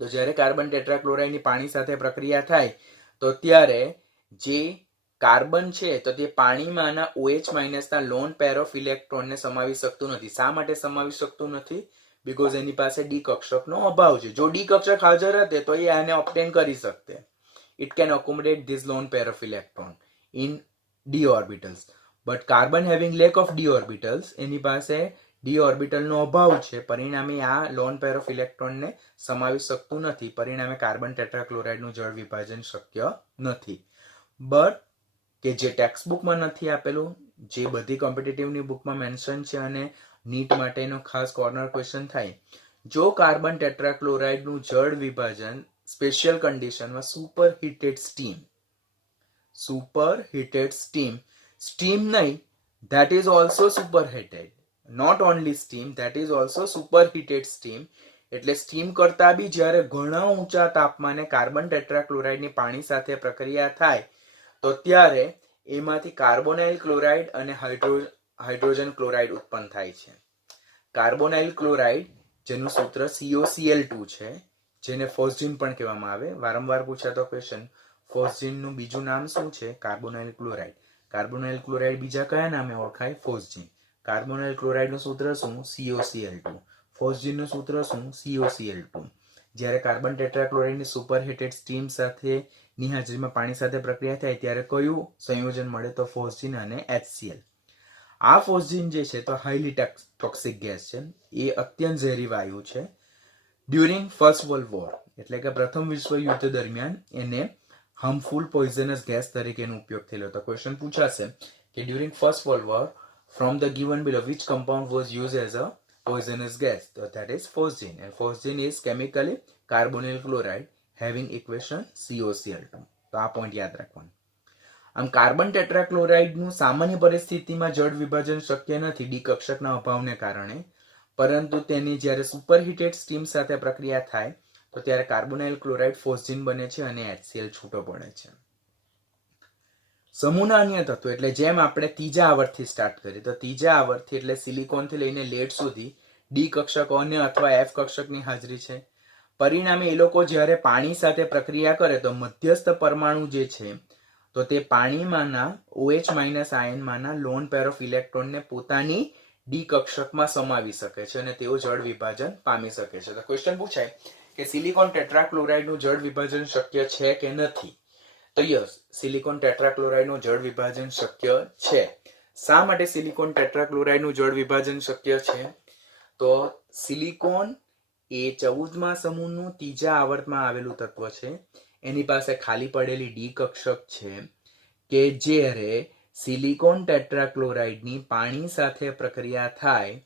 તો જ્યારે કાર્બન ટેટ્રાક્લોરાઇડની પાણી સાથે પ્રક્રિયા થાય તો ત્યારે જે કાર્બન છે તો તે પાણીમાંના OH માઇનસના લોન પેર ઓફ ઇલેક્ટ્રોનને સમાવી શકતું નથી. શા માટે સમાવી શકતું નથી? બીકોઝ એની પાસે ડી કક્ષકનો અભાવ છે. જો ડી કક્ષક હાજર હતે તો એ આને ઓબ્ટેન કરી શકતે. It can accommodate this lone pair of electron in d orbitals. But carbon having lack of d orbitals, એની પાસે d ઓર્બિટલનો અભાવ છે. પરિણામે આ લોન પેર ઓફ ઇલેક્ટ્રોનને સમાવી શકતું નથી. પરિણામે કાર્બન ટેટ્રાક્લોરાઇડનું જળ વિભાજન શક્ય નથી. બટ કે જે ટેક્સ્ટ બુકમાં નથી આપેલું, જે બધી કોમ્પિટિટિવની બુકમાં મેન્શન છે અને નીટ માટેનો ખાસ કોર્નર ક્વેશ્ચન થાય, જો કાર્બન ટેટ્રાક્લોરાઇડનું જળ વિભાજન સ્પેશિયલ કન્ડિશનમાં સુપરહીટેડ સ્ટીમ નહીં, that is also superheated, not only steam, that is also superheated steam. એટલે સ્ટીમ કરતા બી જ્યારે ઘણા ઊંચા તાપમાને કાર્બન ટેટ્રાક્લોરાઇડની પાણી સાથે પ્રક્રિયા થાય તો ત્યારે એમાંથી કાર્બોનાઇલ ક્લોરાઇડ અને હાઇડ્રોજન ક્લોરાઇડ ઉત્પન્ન થાય છે. કાર્બોનાઇલ ક્લોરાઇડ જેનું સૂત્ર COCl2 છે, જેને ફોસ્જીન પણ કહેવામાં આવે. વારંવાર પૂછાતો ક્વેશ્ચન, ફોસ્જીનનું બીજું નામ શું છે? કાર્બોનાઇલ ક્લોરાઇડ. કાર્બોનાઇલ ક્લોરાઇડ બીજા કયા નામે ઓળખાય? ફોસ્જીન. કાર્બોનાઇલ ક્લોરાઇડનું સૂત્ર શું? COCl2. ફોસ્જીનનું સૂત્ર શું? COCl2. જ્યારે કાર્બન ટેટ્રાક્લોરાઇડની સુપરહીટેડ સ્ટીમ સાથે ની હાજરીમાં પાણી સાથે પ્રક્રિયા થાય ત્યારે કયું સંયોજન મળે? તો ફોસ્જીન અને HCl. આ ફોસ્જીન જે છે તો હાઈલી ટોક્સિક ગેસ છે. એ અત્યંત ઝેરી વાયુ છે. ડ્યુરિંગ ફર્સ્ટ વર્લ્ડ વોર એટલે કે પ્રથમ વિશ્વ યુદ્ધ દરમિયાન એને હાર્મફુલ પોઈઝનસ ગેસ તરીકેનો ઉપયોગ થયેલો હતો. ક્વેશ્ચન પૂછાશે કે during first world war from the given below which compound was use as a poisonous gas? So that is phosgene, and phosgene is chemically carbonyl chloride having equation COCl2. તો આ point યાદ રાખવાનો. આમ carbon ટેટ્રાક્લોરાઇડનું સામાન્ય પરિસ્થિતિમાં જળ વિભાજન શક્ય નથી ડી કક્ષકના અભાવને કારણે, પરંતુ તેની જ્યારે સુપરહીટેડ સ્ટીમ સાથે પ્રક્રિયા થાય તો ત્યારે કાર્બોનાઇલ ક્લોરાઇડ ફોસ્જીન બને છે અને HCl છૂટો પડે છે. સમૂહના અન્ય તત્વો એટલે જેમ આપણે ત્રીજા આવર્તથી સ્ટાર્ટ કરીએ તો ત્રીજા આવર્તથી એટલે સિલિકોનથી લઈને લેડ સુધી ડી કક્ષક અને અથવા F કક્ષકની હાજરી છે. પરિણામે એ લોકો જ્યારે પાણી સાથે પ્રક્રિયા કરે તો મધ્યસ્થ પરમાણુ જે છે તો તે પાણીમાંના OH માઇનસ આયનમાંના લોન પેર ઓફ ઇલેક્ટ્રોનને પોતાની ડી કક્ષકમાં સમાવી શકે છે અને તેઓ જળ વિભાજન પામી શકે છે. તો ક્વેશ્ચન પૂછાય કે સિલિકોન ટેટ્રાક્લોરાઇડનું જળ વિભાજન શક્ય છે કે નથી? તો યસ, સિલિકોન ટેટ્રાક્લોરાઇડનું જળ વિભાજન શક્ય છે. શા માટે સિલિકોન ટેટ્રાક્લોરાઇડનું જળ વિભાજન શક્ય છે? તો સિલિકોન એ 14મા સમૂહનું ત્રીજા આવર્તમાં આવેલું તત્વ છે. એની પાસે ખાલી પડેલી ડી કક્ષક છે કે જ્યારે સિલિકોન ટેટ્રાક્લોરાઇડની પાણી સાથે પ્રક્રિયા થાય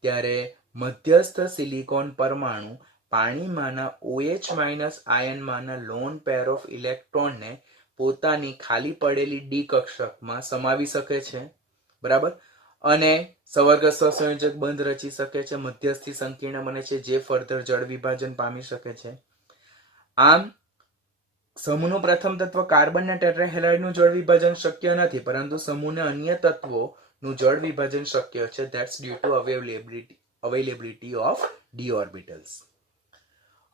ત્યારે મધ્યસ્થ સિલિકોન પરમાણુ પાણીમાંના OH માઇનસ આયનમાંના લોન પેર ઓફ ઇલેક્ટ્રોનને પોતાની ખાલી પડેલી ડી કક્ષકમાં સમાવી શકે છે. બરાબર. અને સવર્ગસ્થ સહસંયોજક બંધ રચી શકે છે. મધ્યસ્થી સંકીર્ણ બને છે જે ફર્ધર જળ વિભાજન પામી શકે છે. આમ સમૂહનું પ્રથમ તત્વ કાર્બનના ટેટ્રાહેલાઇડનું જળ વિભાજન શક્ય નથી, પરંતુ સમૂહના અન્ય તત્વોનું જળ વિભાજન શક્ય છે. That's due to availability of D orbitals.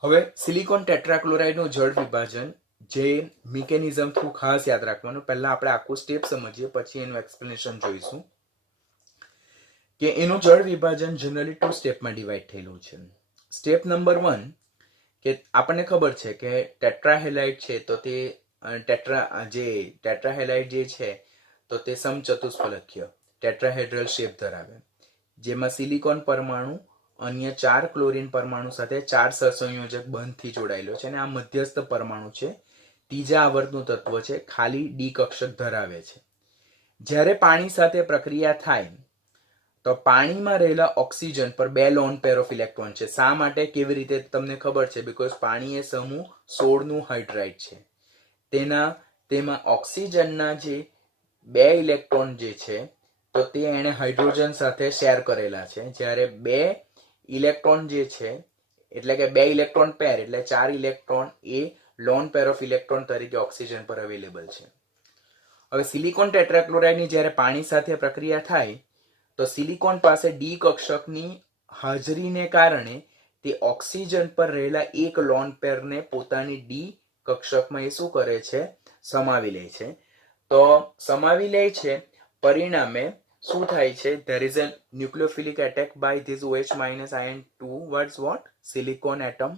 હવે સિલિકોન ટેટ્રાક્લોરાઇડનું જળ વિભાજન જે મિકેનિઝમ થ્રુ ખાસ યાદ રાખવાનું. પહેલા આપણે આખું સ્ટેપ સમજીએ, પછી એનું એક્સપ્લેનેશન જોઈશું. કે એનું જળ વિભાજન જનરલી 2 સ્ટેપમાં ડિવાઈડ થયેલું છે. સ્ટેપ નંબર 1 કે આપણને ખબર છે કે ટેટ્રાહેલાઇડ છે તો તે ટેટ્રાહેલાઇડ જે છે તો તે સમચતુષ્ફલકીય ટેટ્રાહેડ્રલ શેપ ધરાવે, જેમાં સિલિકોન પરમાણુ અન્ય 4 ક્લોરીન પરમાણુ સાથે 4 સહસંયોજક બંધથી જોડાયેલો છે અને આ મધ્યસ્થ પરમાણુ છે, ત્રીજા આવર્તનું તત્વ છે, ખાલી ડી કક્ષક ધરાવે છે. જ્યારે પાણી સાથે પ્રક્રિયા થાય તો પાણીમાં રહેલા ઓક્સિજન પર 2 લોન પેર ઓફ ઇલેક્ટ્રોન છે. શા માટે, કેવી રીતે તમને ખબર છે? બીકોઝ પાણી એ સમૂહ 16 નું હાઇડ્રાઇડ છે. તેમાં ઓક્સિજનના જે 2 ઇલેક્ટ્રોન જે છે તો તે એને હાઇડ્રોજન સાથે શેર કરેલા છે. જ્યારે 2 ઇલેક્ટ્રોન જે છે એટલે કે 2 ઇલેક્ટ્રોન પેર એટલે 4 electron A loan pair of electron તરીકે ઓક્સિજન પર અવેલેબલ છે. હવે સિલિકોન ટેટ્રાક્લોરાઇડની જ્યારે પાણી સાથે પ્રક્રિયા થાય તો સિલિકોન પાસે ડી કક્ષકની હાજરીને કારણે તે ઓક્સિજન પર રહેલા એક લોન પેરને પોતાની ડી કક્ષકમાં એ શું કરે છે? સમાવી લે છે. તો સમાવી લે છે, પરિણામે શું થાય છે? there is a nucleophilic attack by this OH minus ion towards what? silicon atom.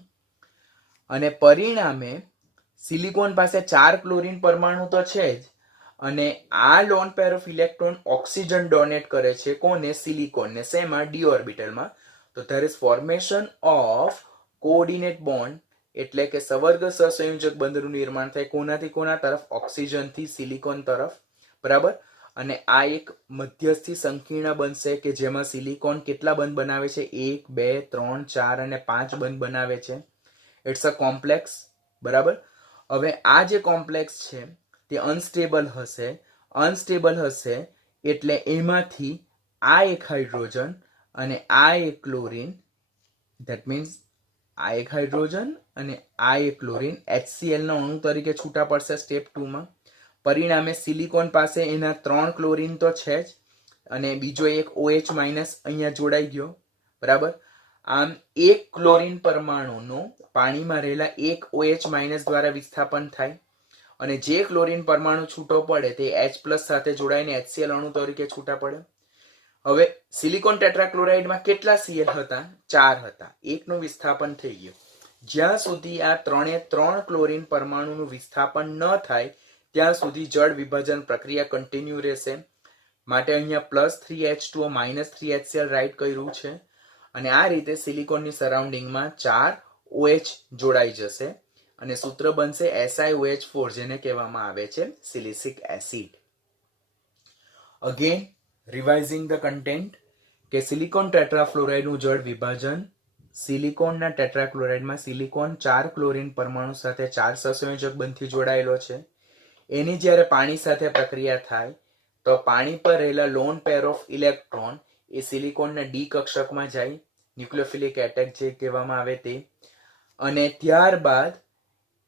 અને પરિણામે સિલિકોન પાસે 4 ક્લોરીન પરમાણુ તો છે જ, અને આ loan pair of electron oxygen donate કરે છે કોને? સિલિકોનને. શેમાં? ડી ઓર્બિટલમાં. તો there is formation of coordinate bond એટલે કે સવર્ગ સહસંયોજક બંધનું નિર્માણ થાય. કોનાથી કોના તરફ? ઓક્સિજનથી સિલિકોન તરફ. બરાબર. અને આ એક મધ્યસ્થી સંકીર્ણ બનશે કે જેમાં સિલિકોન કેટલા બંધ બનાવે છે? 1 2 3 4 અને 5 બંધ બનાવે છે. It's a complex. બરાબર. હવે આ જે કોમ્પ્લેક્સ છે તે અનસ્ટેબલ હશે એટલે એમાંથી આ એક હાઇડ્રોજન અને આ એક ક્લોરીન, ધેટ મીન્સ આ એક હાઇડ્રોજન અને આ એક ક્લોરીન HCl ના અણુ તરીકે છૂટા પડશે સ્ટેપ 2 માં. પરિણામે સિલિકોન પાસે એના 3 ક્લોરીન તો છે જ અને બીજો એક OH માઇનસ અહીંયા જોડાઈ ગયો. બરાબર. આમ એક ક્લોરીન પરમાણુનું પાણીમાં રહેલા એક OH માઇનસ દ્વારા વિસ્થાપન થાય અને જે ક્લોરીન પરમાણુ છૂટો પડે તે H+ સાથે જોડાઈને HCl અણુ તરીકે છૂટા પડે. હવે સિલિકોન ટેટ્રાક્લોરાઇડમાં કેટલા Cl હતા? 4 હતા. એકનું વિસ્થાપન થઈ ગયું. જ્યાં સુધી આ 3 ક્લોરીન પરમાણુનું વિસ્થાપન ન થાય ત્યાં સુધી જળ વિભાજન પ્રક્રિયા કન્ટિન્યુ રહેશે. માટે અહીંયા +3H2O -3HCl રાઇટ કર્યું છે અને આ રીતે સિલિકોનની સરાઉન્ડિંગમાં 4 OH જોડાઈ જશે અને સૂત્ર બનશે SiOH4 જેને કહેવામાં આવે છે સિલિસિક એસિડ. અગેન રિવાઇઝિંગ ધ કન્ટેન્ટ કે સિલિકોન ટેટ્રાફ્લોરાઇડનું જળ વિભાજન, સિલિકોનના ટેટ્રાક્લોરાઇડમાં સિલિકોન 4 ક્લોરીન પરમાણુ સાથે 4 સહસંયોજક બંધથી જોડાયેલો છે. એની જ્યારે પાણી સાથે પ્રક્રિયા થાય તો પાણી પર રહેલા લોન પેર ઓફ ઇલેક્ટ્રોન એ સિલિકોનના ડી કક્ષકમાં જાય, ન્યુક્લિયોફિલિક એટેક જે કહેવામાં આવે તે, અને ત્યારબાદ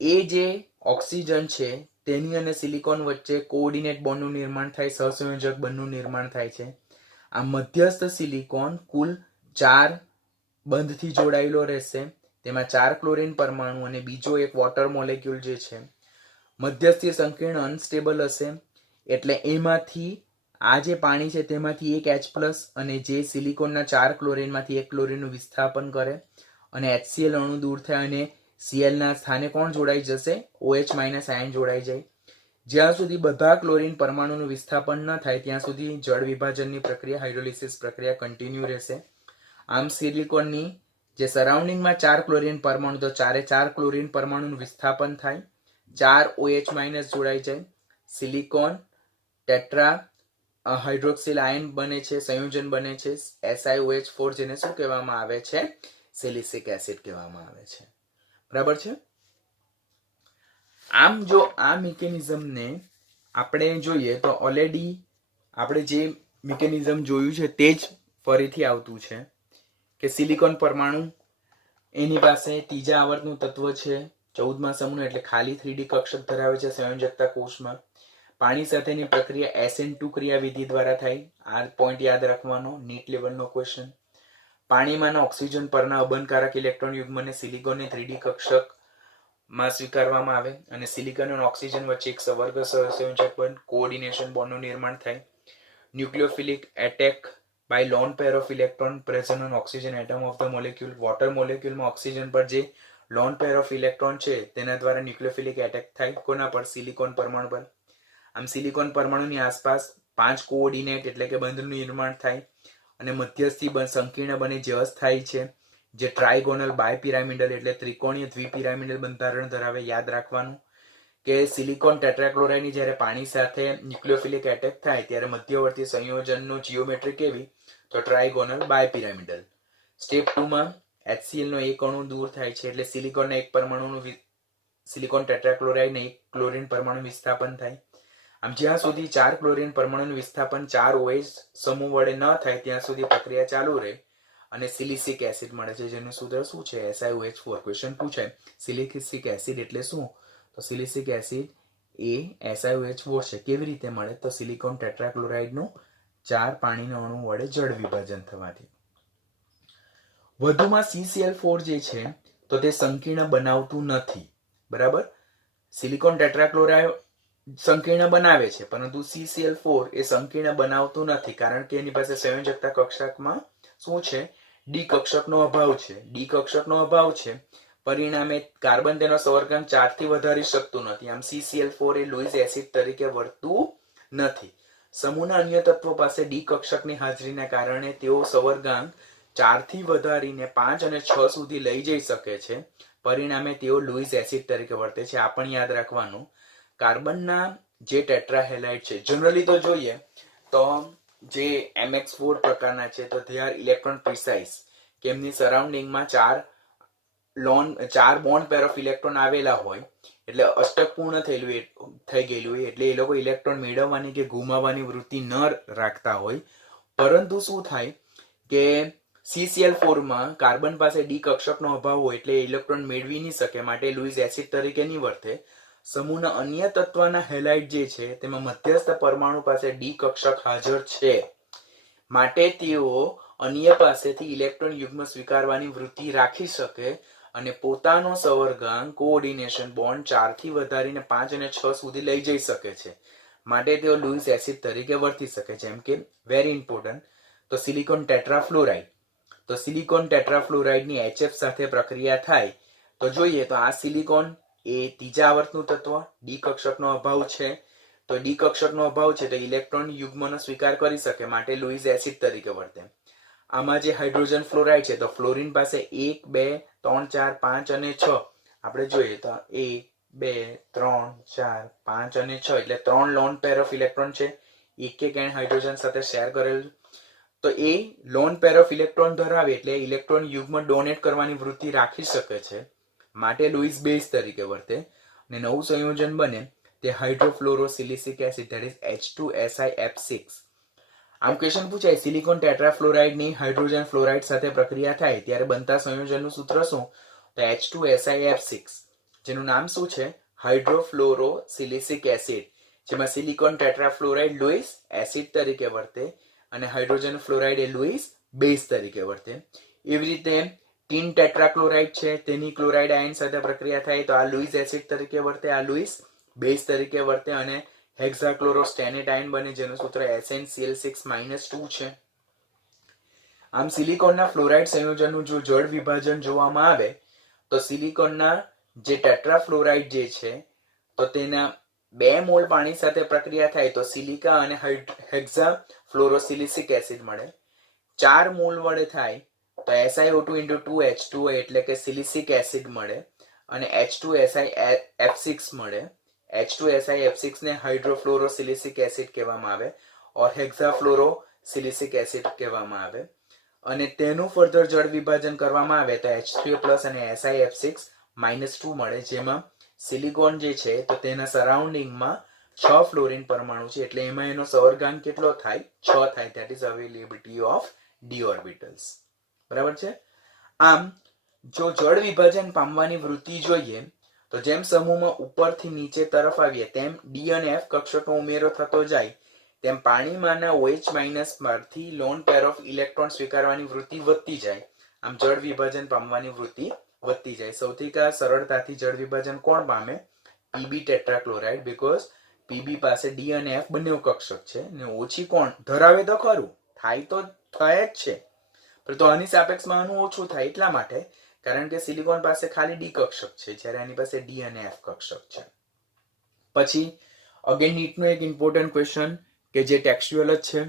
એ જે ઓક્સિજન છે તેની અને સિલિકોન વચ્ચે કોઓર્ડિનેટ બોન્ડનું નિર્માણ થાય, સહસંયોજક બંધનું નિર્માણ થાય છે. આ મધ્યસ્થ સિલિકોન કુલ 4 બંધથી જોડાયેલો રહેશે. તેમાં 4 ક્લોરીન પરમાણુ અને બીજો એક વોટર મોલેક્યુલ જે છે મધ્યસ્થી સંકીર્ણ અનસ્ટેબલ હશે એટલે એમાંથી આ જે પાણી છે તેમાંથી એક H+ અને જે સિલિકોનના 4 ક્લોરીનમાંથી એક ક્લોરીનનું વિસ્થાપન કરે અને HCl અણુ દૂર થાય અને Cl ના સ્થાને કોણ જોડાઈ જશે? OH માઇનસ આયન જોડાઈ જાય. જ્યાં સુધી બધા ક્લોરીન પરમાણુનું વિસ્થાપન ન થાય ત્યાં સુધી જળ વિભાજનની પ્રક્રિયા, હાઇડ્રોલિસિસ પ્રક્રિયા કન્ટિન્યુ રહેશે. આમ સિલિકોનની જે સરાઉન્ડિંગમાં 4 ક્લોરીન પરમાણુ તો 4 ક્લોરીન પરમાણુનું વિસ્થાપન થાય, 4 OH માઇનસ જોડાઈ જાય, સિલિકોન ટેટ્રા હાઇડ્રોક્સિલ આયન બને છે, સંયોજન બને છે SiOH4 જેને શું કહેવામાં આવે છે? સિલિસિક એસિડ કહેવામાં આવે છે. બરાબર છે. આમ જો આ મિકેનિઝમને આપણે જોઈએ તો ઓલરેડી આપણે જે મિકેનિઝમ જોયું છે તે જ ફરીથી આવતું છે કે સિલિકોન પરમાણુ એની પાસે ત્રીજા આવર્તનું તત્વ છે, 14મા સમૂહ એટલે ખાલી 3D કક્ષક ધરાવે છે સંયોજકતા કોષમાં. પાણી સાથેની પ્રક્રિયા SN2 ક્રિયાવિધિ દ્વારા થાય. આ પોઈન્ટ યાદ રાખવાનો, નીટ લેવલનો ક્વેશ્ચન. પાણીમાંના ઓક્સિજન પરના અબનકારક ઇલેક્ટ્રોન યુગ્મને સિલિકોનની 3D કક્ષકમાં સ્વીકારવામાં આવે અને સિલિકોન અને ઓક્સિજન વચ્ચે એક સવર્ગ સહસંયોજક બંધ કોઓર્ડિનેશન બોન્ડનું નિર્માણ થાય. ન્યુક્લિયોફિલિક attack by lone pair of electron present on oxygen atom of the molecule. Water મોલેક્યુલમાં ઓક્સિજન પર જે લોન પેર ઓફ ઇલેક્ટ્રોન છે તેના દ્વારા ન્યુક્લિયોફિલિક એટેક થાય. કોના પર? સિલિકોન પરમાણુ પર. આમ સિલિકોન પરમાણુની આસપાસ 5 કોઓર્ડિનેટ એટલે કે બંધનું નિર્માણ થાય અને મધ્યસ્થી સંકીર્ણ બને જે અસ્થાયી છે, જે ટ્રાયગોનલ બાયપિરામિડલ એટલે ત્રિકોણીય દ્વિપિરામિડલ બંધારણ ધરાવે. યાદ રાખવાનું કે સિલિકોન ટેટ્રાક્લોરાઇડની જ્યારે પાણી સાથે ન્યુક્લિયોફિલિક એટેક થાય ત્યારે મધ્યવર્તી સંયોજનનું જીઓમેટ્રી કેવી? તો ટ્રાયગોનલ બાયપિરામિડલ. સ્ટેપ 2 માં HCl નો એક અણુ દૂર થાય છે એટલે સિલિકોનના એક પરમાણુનું સિલિકોન ટેટ્રાક્લોરાઇડ ને એક ક્લોરીન પરમાણુ વિસ્થાપન થાય. આમ જ્યાં સુધી 4 ક્લોરીન પરમાણુનું વિસ્થાપન 4 OH સમૂહ વડે ન થાય ત્યાં સુધી પ્રક્રિયા ચાલુ રહે અને સિલિસિક એસિડ મળે છે, જેનું સૂત્ર શું છે? SiOH4. ક્વેશ્ચન પૂછાય સિલિસિક એસિડ એટલે શું? તો સિલિસિક એસિડ એ SiOH4 છે. કેવી રીતે મળે? તો સિલિકોન ટેટ્રાક્લોરાઇડનું 4 પાણીના અણુ વડે જળ વિભાજન થવાથી. વધુમાં CCl4 જે છે તો તે સંકીર્ણ બનાવતું નથી. બરાબર? સિલિકોન ટેટ્રાક્લોરાઇડ સંકીર્ણ બનાવે છે પરંતુ CCl4 એ સંકીર્ણ બનાવતું નથી, કારણ કે એની પાસે સંયોજકતા કક્ષકમાં શું છે? ડી કક્ષકનો અભાવ છે. ડી કક્ષકનો અભાવ છે, પરિણામે કાર્બન તેનો સંવર્ગાંક 4 થી વધારી શકતું નથી. આમ CCl4 એ લુઈસ એસિડ તરીકે વર્તતું નથી. સમૂહના અન્ય તત્વો પાસે ડી કક્ષકની હાજરીના કારણે તેઓ સંવર્ગાંક 4 થી વધારીને 5 અને 6 સુધી લઈ જઈ શકે છે. પરિણામે તેઓ લુઈસ એસિડ તરીકે વર્તે છે. આ પણ યાદ રાખવાનું. કાર્બનના જે ટેટ્રાહેલાઇડ છે, જનરલી તો જોઈએ તો જે MX4 પ્રકારના છે તો they are ઇલેક્ટ્રોન પ્રિસાઇઝ, કે એમની સરાઉન્ડિંગમાં 4 બોન્ડ પેર ઓફ ઇલેક્ટ્રોન આવેલા હોય એટલે અષ્ટક પૂર્ણ થઈ ગયેલું હોય એટલે એ લોકો ઇલેક્ટ્રોન મેળવવાની કે ગુમાવવાની વૃત્તિ ન રાખતા હોય. પરંતુ શું થાય કે CCl4 માં કાર્બન પાસે ડી કક્ષકનો અભાવ હોય એટલે ઇલેક્ટ્રોન મેળવી નહીં શકે, માટે લુઈસ એસિડ તરીકે નહીં વર્તે. સમૂહના અન્ય તત્વના હેલાઇડ જે છે તેમાં મધ્યસ્થ પરમાણુ પાસે ડી કક્ષક હાજર છે, માટે તેઓ અન્ય પાસેથી ઇલેક્ટ્રોન યુગ્મ સ્વીકારવાની વૃત્તિ રાખી શકે અને પોતાનો સંવર્ગાંક કોઓર્ડિનેશન બોન્ડ 4 થી વધારીને 5 અને 6 સુધી લઈ જઈ શકે છે, માટે તેઓ લુઈસ એસિડ તરીકે વર્તી શકે. જેમ કે વેરી ઇમ્પોર્ટન્ટ, તો સિલિકોન ટેટ્રાફ્લોરાઇડ, તો સિલિકોન ટેટ્રાફ્લોરાઇડની HF સાથે પ્રક્રિયા થાય તો જોઈએ તો આ સિલિકોન એ ત્રીજા આવર્તનું તત્વ, ડી કક્ષકનો અભાવ છે, તો ડી કક્ષકનો અભાવ છે તો ઇલેક્ટ્રોન યુગ્મનો સ્વીકાર કરી શકે, માટે લુઈસ એસિડ તરીકે વર્તે. આમાં જે હાઇડ્રોજન ફ્લોરાઇડ છે તો ફ્લોરિન પાસે 1, 2, 3, 4, 5 અને 6 આપણે જોઈએ તો 1, 2, 3, 4, 5 અને 6 એટલે 3 લોન પેર ઓફ ઇલેક્ટ્રોન છે, એક એણ હાઇડ્રોજન સાથે શેર કરેલું. તો એ લોન પેર ઓફ ઇલેક્ટ્રોન ધરાવે એટલે ઇલેક્ટ્રોન યુગ્મ ડોનેટ કરવાની વૃત્તિ રાખી શકે છે, માટે લુઈસ બેઝ તરીકે વર્તે અને નવું સંયોજન બને તે હાઇડ્રોફ્લોરોસિલિસિક એસિડ ધેટ ઇઝ H2SiF6. આમ ક્વેશ્ચન પૂછાય સિલિકોન ટેટ્રાફ્લોરાઇડની હાઇડ્રોજન ફ્લોરાઇડ સાથે પ્રક્રિયા થાય ત્યારે બનતા સંયોજનનું સૂત્ર શું? તો H2SiF6, જેનું નામ શું છે? હાઇડ્રોફ્લોરોસિલિસિક એસિડ, જેમાં સિલિકોન ટેટ્રાફ્લોરાઇડ લુઈસ એસિડ તરીકે વર્તે અને હાઇડ્રોજન ફ્લોરાઇડ એ લુઈસ બેઝ તરીકે વર્તે. એવી રીતે ટીન ટેટ્રાક્લોરાઇડ છે તેની ક્લોરાઇડ આયન સાથે પ્રક્રિયા થાય તો આ લુઈસ એસિડ તરીકે વર્તે, આ લુઈસ બેઝ તરીકે વર્તે અને હેક્સાક્લોરોસ્ટેનેટ આયન બને, જેનું સૂત્ર SnCl6-2 છે. આમ સિલિકોનના ફ્લોરાઇડ સંયોજનનું જો જળ વિભાજન જોવામાં આવે તો સિલિકોનના જે ટેટ્રાફ્લોરાઇડ જે છે તો તેના 2 મોલ પાણી સાથે પ્રક્રિયા થાય તો સિલિકા અને હેક્સાફ્લોરોસિલિસિક એસિડ મળે. 4 મોલ વડે થાય તો SiO2 એટલે કે સિલિસિક એસિડ મળે અને H2SiF6 મળે. H2SiF6 ને હાઇડ્રોફ્લોરોસિલિસિક એસિડ કહેવામાં આવે ઓર હેક્સાફ્લોરોસિલિસિક એસિડ કહેવામાં આવે અને તેનું ફર્ધર જળ વિભાજન કરવામાં આવે તો H3+ અને SiF6-2 મળે, જેમાં સિલિકોન જે છે તો તેના સરાઉન્ડિંગમાં 6 ફ્લોરિન પરમાણુ છે એટલે એમાં એનો સંવર્ગાંક કેટલો થાય? 6 થાય. That is availability of D orbitals. બરાબર છે. આમ જો જળ વિભાજન પામવાની વૃત્તિ જોઈએ તો જેમ સમૂહમાં ઉપરથી નીચે તરફ આવીએ તેમ ડી અને એફ કક્ષકનો ઉમેરો થતો જાય તેમ પાણીમાંના OH- માંથી લોન પેર ઓફ ઇલેક્ટ્રોન સ્વીકારવાની વૃત્તિ વધતી જાય. આમ જળ વિભાજન પામવાની વૃત્તિ વધતી જાય. સૌથી સરળતાથી જળ વિભાજન કોણ પામે? PB ટેટ્રાક્લોરાઇડ, બીકોઝ PB પાસે ડી અને એફ બંને કક્ષક છે ને ઓછી કોણ ધરાવે તો ખરું, થાય તો થાય જ છે, પરંતુ આની સાપેક્ષમાં આનું ઓછું થાય એટલા માટે, કારણ કે સિલિકોન પાસે ખાલી ડી કક્ષક છે, જ્યારે આની પાસે ડી અને એફ કક્ષક છે. પછી અગેન નીટનો એક ઇમ્પોર્ટન્ટ ક્વેશ્ચન કે જે ટેક્સ્ચ્યુઅલ જ છે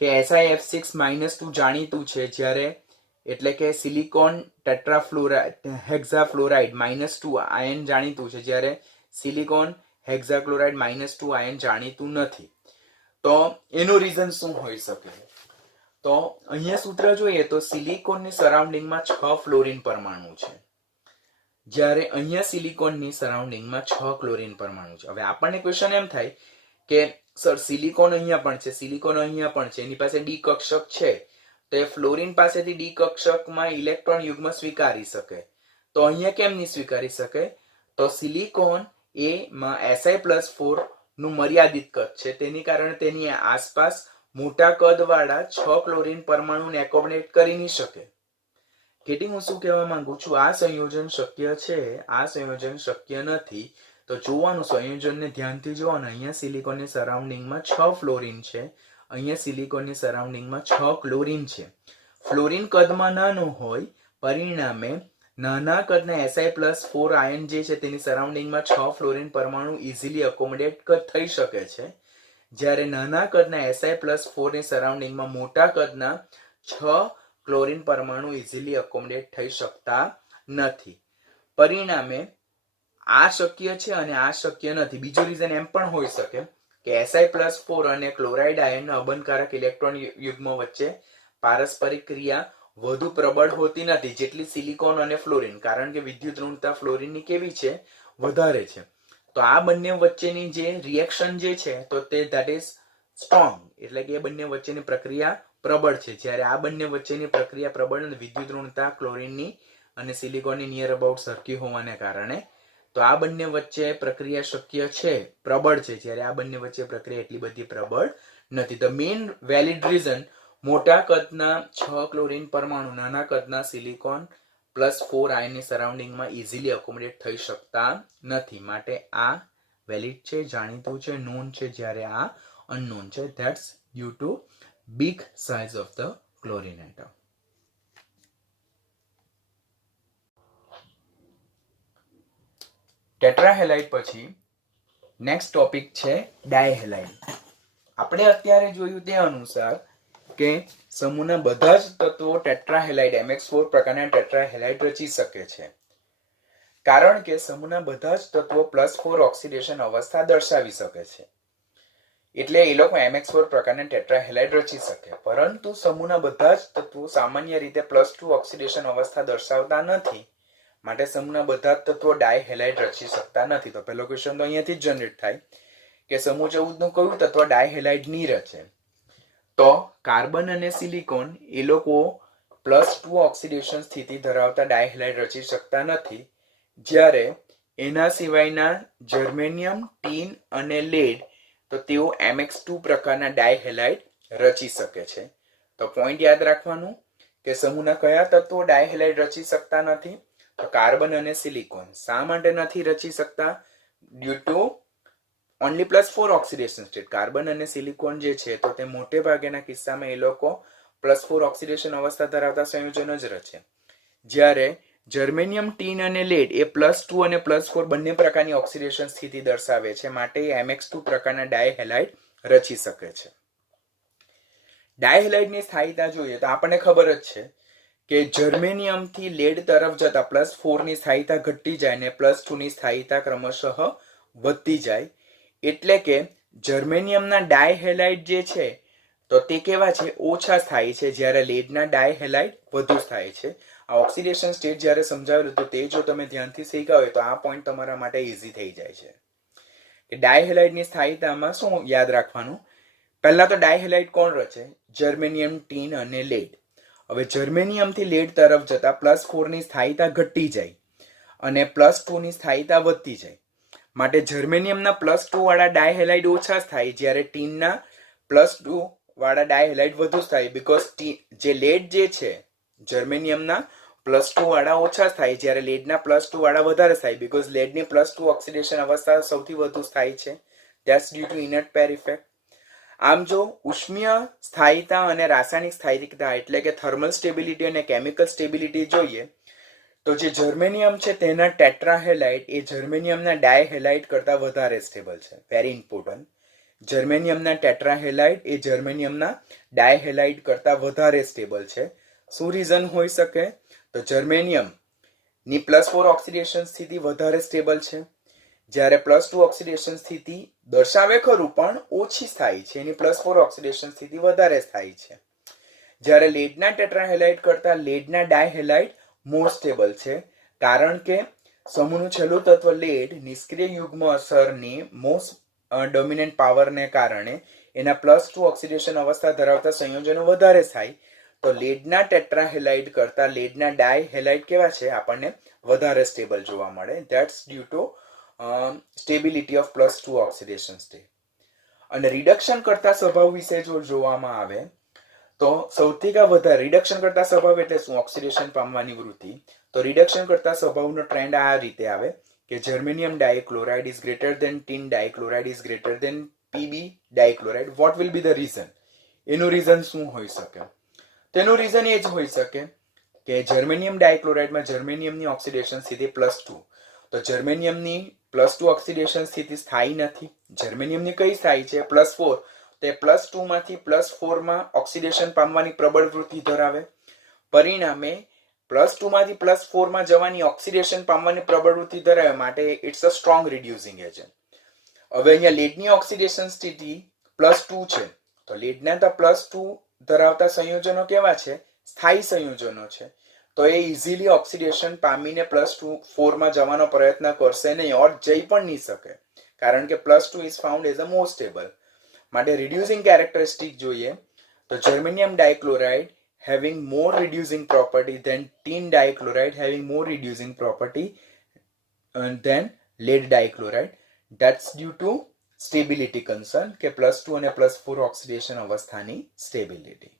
કે SiF6-2 જાણીતું છે, જ્યારે એટલે કે સિલિકોન ટેટ્રાફ્લોરાઇડ હેક્ઝાફ્લોરાઇડ -2 આયન જાણીતું છે, જ્યારે સિલિકોન હેક્ઝાક્લોરાઇડ -2 આયન જાણીતું નથી. તો એનું રીઝન શું હોઈ શકે? તો અહીંયા સૂત્ર જોઈએ તો સિલિકોનની સરાઉન્ડિંગમાં 6 ફ્લોરિન પરમાણુ છે, જ્યારે અહીંયા સિલિકોનની સરાઉન્ડિંગમાં 6 ક્લોરીન પરમાણુ છે. હવે આપણને ક્વેશ્ચન એમ થાય કે સર સિલિકોન અહીંયા પણ છે, સિલિકોન અહીંયા પણ છે, એની પાસે ડી કક્ષક છે, તો એ ફ્લોરિન પાસેથી ડી કક્ષકમાં ઇલેક્ટ્રોન યુગ્મ સ્વીકારી શકે. તો અહીંયા કેમ નહીં સ્વીકારી શકે? તો સિલિકોન એમાં Si+4 નું મર્યાદિત કદ છે, તેની કારણે તેની આસપાસ મોટા કદવાળા 6 ક્લોરીન પરમાણુને એકોમોડેટ કરી નહીં શકે. કેટલી હું શું કહેવા માંગુ છું? આ સંયોજન શક્ય છે, આ સંયોજન શક્ય નથી. તો જોવાનું, સંયોજનને ધ્યાનથી જોવાનું. અહીંયા સિલિકોનની સરાઉન્ડિંગમાં 6 ફ્લોરિન છે, અહીંયા સિલિકોનની સરાઉન્ડિંગમાં 6 ક્લોરીન છે. ફ્લોરિન કદમાં નાનું હોય, પરિણામે નાના કદના Si+4 આયન જે છે તેની સરાઉન્ડિંગમાં 6 ફ્લોરિન પરમાણુ ઇઝીલી એકોમોડેટ થઈ શકે છે, જ્યારે નાના કદના Si+4 ની સરાઉન્ડિંગમાં મોટા કદના 6 ક્લોરીન પરમાણુ ઇઝીલી એકોમોડેટ થઈ શકતા નથી. પરિણામે આ શક્ય છે અને આ શક્ય નથી. બીજું રીઝન એમ પણ હોઈ શકે કે Si+4 અને ક્લોરાઇડ આયનના અબંધકારક ઇલેક્ટ્રોન યુગ્મ વચ્ચે પારસ્પરિક ક્રિયા વધુ પ્રબળ હોતી નથી જેટલી સિલિકોન અને ફ્લોરિન, કારણ કે વિદ્યુત ઋણતા ફ્લોરિનની કેવી છે? વધારે છે. તો આ બંને વચ્ચેની જે રિએક્શન જે છે તો તે ધેટ ઇઝ સ્ટ્રોંગ, એટલે કે બંને વચ્ચેની પ્રક્રિયા પ્રબળ છે, જ્યારે આ બંને વચ્ચેની પ્રક્રિયા પ્રબળ અને વિદ્યુત ઋણતા ક્લોરિનની અને સિલિકોનની નિયર અબાઉટ સરખી હોવાને કારણે તો આ બંને વચ્ચે પ્રક્રિયા શક્ય છે, પ્રબળ છે, જ્યારે આ બંને વચ્ચે પ્રક્રિયા એટલી બધી પ્રબળ નથી. ધ મેઇન વેલિડ રીઝન મોટા કદના 6 ક્લોરીન પરમાણુ નાના કદના સિલિકોન +4 આયનની સરાઉન્ડિંગમાં ઇઝીલી એકોમોડેટ થઈ શકતા નથી. માટે આ વેલિડ છે, જાણીતું છે, નોન છે, જ્યારે આ અનનોન છે. That's due to big size of the chlorine atom. Tetrahalide પછી નેક્સ્ટ ટોપિક છે ડાયહેલાઇડ. આપણે અત્યારે જોયું તે અનુસાર કે સમૂહના બધા જ તત્વો ટેટ્રાહેલાઇડ MX4 પ્રકારના ટેટ્રાહેલાઇડ રચી શકે છે, કારણ કે સમૂહના બધા જ તત્વો +4 ઓક્સિડેશન અવસ્થા દર્શાવી શકે છે, એટલે એ લોકો MX4 પ્રકારના ટેટ્રાહેલાઇડ રચી શકે. પરંતુ સમૂહના બધા જ તત્વો સામાન્ય રીતે +2 ઓક્સિડેશન અવસ્થા દર્શાવતા નથી, માટે સમૂહના બધા જ તત્વો ડાયહેલાઇડ રચી શકતા નથી. તો પહેલો ક્વેશ્ચન તો અહીંયાથી જ જનરેટ થાય કે સમૂહ 14 નું કયું તત્વ ડાયહેલાઇડ નહીં રચે? તો કાર્બન અને સિલિકોન એ લોકો +2 ઓક્સિડેશન સ્થિતિ ધરાવતા ડાયહેલાઇડ રચી શકતા નથી, જ્યારે એના સિવાયના જર્મેનિયમ, ટીન અને લેડ તો તેઓ MX2 પ્રકારના ડાયહેલાઇડ રચી શકે છે. તો પોઈન્ટ યાદ રાખવાનું કે સમૂહના કયા તત્વો ડાયહેલાઇડ રચી શકતા નથી? તો કાર્બન અને સિલિકોન. શા માટે નથી રચી શકતા? Due to only +4 oxidation state. Carbon અને સિલિકોન જે છે તો તે મોટે ભાગેના કિસ્સામાં એ લોકો +4 ઓક્સિડેશન અવસ્થા ધરાવતા સંયોજનો જ રચે, જ્યારે જર્મેનિયમ, ટીન અને લેડ એ +2 અને +4 બંને પ્રકારની ઓક્સિડેશન સ્થિતિ દર્શાવે છે, માટે MX2 પ્રકારના ડાયહેલાઇડ રચી શકે છે. ડાયહેલાઇડની સ્થાયીતા જોઈએ તો આપણને ખબર જ છે કે જર્મેનિયમથી લેડ તરફ જતા +4 ની સ્થાયીતા ઘટતી જાય અને +2 ની સ્થાયીતા ક્રમશઃ વધતી જાય, એટલે કે જર્મેનિયમના ડાયહેલાઇડ જે છે તો તે કેવા છે? ઓછા સ્થાયી છે, જ્યારે લેડના ડાયહેલાઇડ વધુ સ્થાયી છે. આ ઓક્સિડેશન સ્ટેટ જ્યારે સમજાવેલું તો તે જો તમે ધ્યાનથી શીખ્યા હોય તો આ પોઈન્ટ તમારા માટે ઈઝી થઈ જાય છે કે ડાયહેલાઇડની સ્થાયીતામાં શું યાદ રાખવાનું. પહેલા તો ડાયહેલાઇડ કોણ રચે? જર્મેનિયમ, ટીન અને લેડ. હવે જર્મેનિયમથી લેડ તરફ જતા +4 ની સ્થાયીતા ઘટતી જાય અને +2 ની સ્થાયીતા વધતી જાય, માટે જર્મેનિયમના +2 વાળા ડાયહેલાઇડ ઓછા સ્થાયી, જ્યારે ટીનના +2 વાળા ડાયહેલાઇડ વધુ સ્થાયી. બીકોઝ જે લેડ જે છે જર્મેનિયમના +2 વાળા ઓછા સ્થાયી, જ્યારે લેડના +2 વાળા વધારે સ્થાયી, બીકોઝ લેડની +2 ઓક્સિડેશન અવસ્થા સૌથી વધુ સ્થાયી છે. That's due to inert pair effect. આમ જો ઉષ્મીય સ્થાયીતા અને રાસાયણિક સ્થાયીતા એટલે કે થર્મલ સ્ટેબિલિટી અને કેમિકલ સ્ટેબિલિટી જોઈએ તો જે જર્મેનિયમ છે તેના ટેટ્રાહેલાઇડ એ જર્મેનિયમના ડાયહેલાઇડ કરતાં વધારે સ્ટેબલ છે. Very important. જર્મેનિયમના ટેટ્રાહેલાઇડ એ જર્મેનિયમના ડાયહેલાઇડ કરતાં વધારે સ્ટેબલ છે. શું રીઝન હોઈ શકે? તો જર્મેનિયમની +4 ઓક્સિડેશન સ્થિતિ વધારે સ્ટેબલ છે, જ્યારે +2 ઓક્સિડેશન સ્થિતિ દર્શાવે ખરું પણ ઓછી સ્થાયી છે. એની +4 ઓક્સિડેશન સ્થિતિ વધારે સ્થાયી છે. જ્યારે લેડના ટેટ્રાહેલાઇડ કરતાં લેડના ડાયહેલાઇડ મોર સ્ટેબલ છે, કારણ કે સમૂહનું છેલ્લું તત્વ લેડ નિષ્ક્રિય યુગ્મ અસરની મોસ્ટ ડોમિનન્ટ પાવરને કારણે એના +2 ઓક્સિડેશન અવસ્થા ધરાવતા સંયોજનો વધારે થાય. તો લેડના ટેટ્રાહેલાઇડ કરતાં લેડના ડાયહેલાઇડ કેવા છે? આપણને વધારે સ્ટેબલ જોવા મળે. That's due to stability of +2 oxidation state. અને રિડક્શન કરતા સ્વભાવ વિશે જો જોવામાં આવે તો સૌથી વધારે રિડક્શન કરતા સ્વભાવ એટલે શું? ઓક્સિડેશન પામવાની વૃત્તિ. તો રિડક્શન કરતા સ્વભાવનો ટ્રેન્ડ આ રીતે આવે કે germanium dichloride is greater than tin dichloride is greater than PB dichloride. What will be the reason? એનું રીઝન શું હોઈ શકે? તેનું રીઝન એ જ હોઈ શકે કે જર્મેનિયમ ડાયક્લોરાઇડમાં જર્મેનિયમની ઓક્સિડેશન સ્થિતિ +2. તો જર્મેનિયમની +2 ઓક્સિડેશન સ્થિતિ સ્થાયી નથી. જર્મેનિયમની કઈ સ્થાયી છે? +4. તે +2 માંથી +4 માં ઓક્સિડેશન પામવાની પ્રબળ વૃત્તિ ધરાવે. પરિણામે +2 માંથી +4 માં જવાની ઓક્સિડેશન પામવાની પ્રબળ વૃત્તિ ધરાવે, માટે it's a strong reducing agent. હવે અહીંયા લેડની ઓક્સિડેશન સ્થિતિ +2 છે, તો લેડના તો +2 ધરાવતા સંયોજનો કેવા છે? સ્થાયી સંયોજનો છે. તો એ ઇઝીલી ઓક્સિડેશન પામીને +4 માં જવાનો પ્રયત્ન કરશે નહીં, ઓર જઈ પણ નહીં શકે, કારણ કે +2 is found as a more stable. માટે રિડ્યુસિંગ કેરેક્ટરિસ્ટિક જોઈએ તો germanium ડાયક્લોરાઇડ having more reducing property than tin dichloride having more reducing property than lead dichloride. That's due to stability concern કે +2 અને +4 ઓક્સિડેશન અવસ્થાની સ્ટેબિલિટી.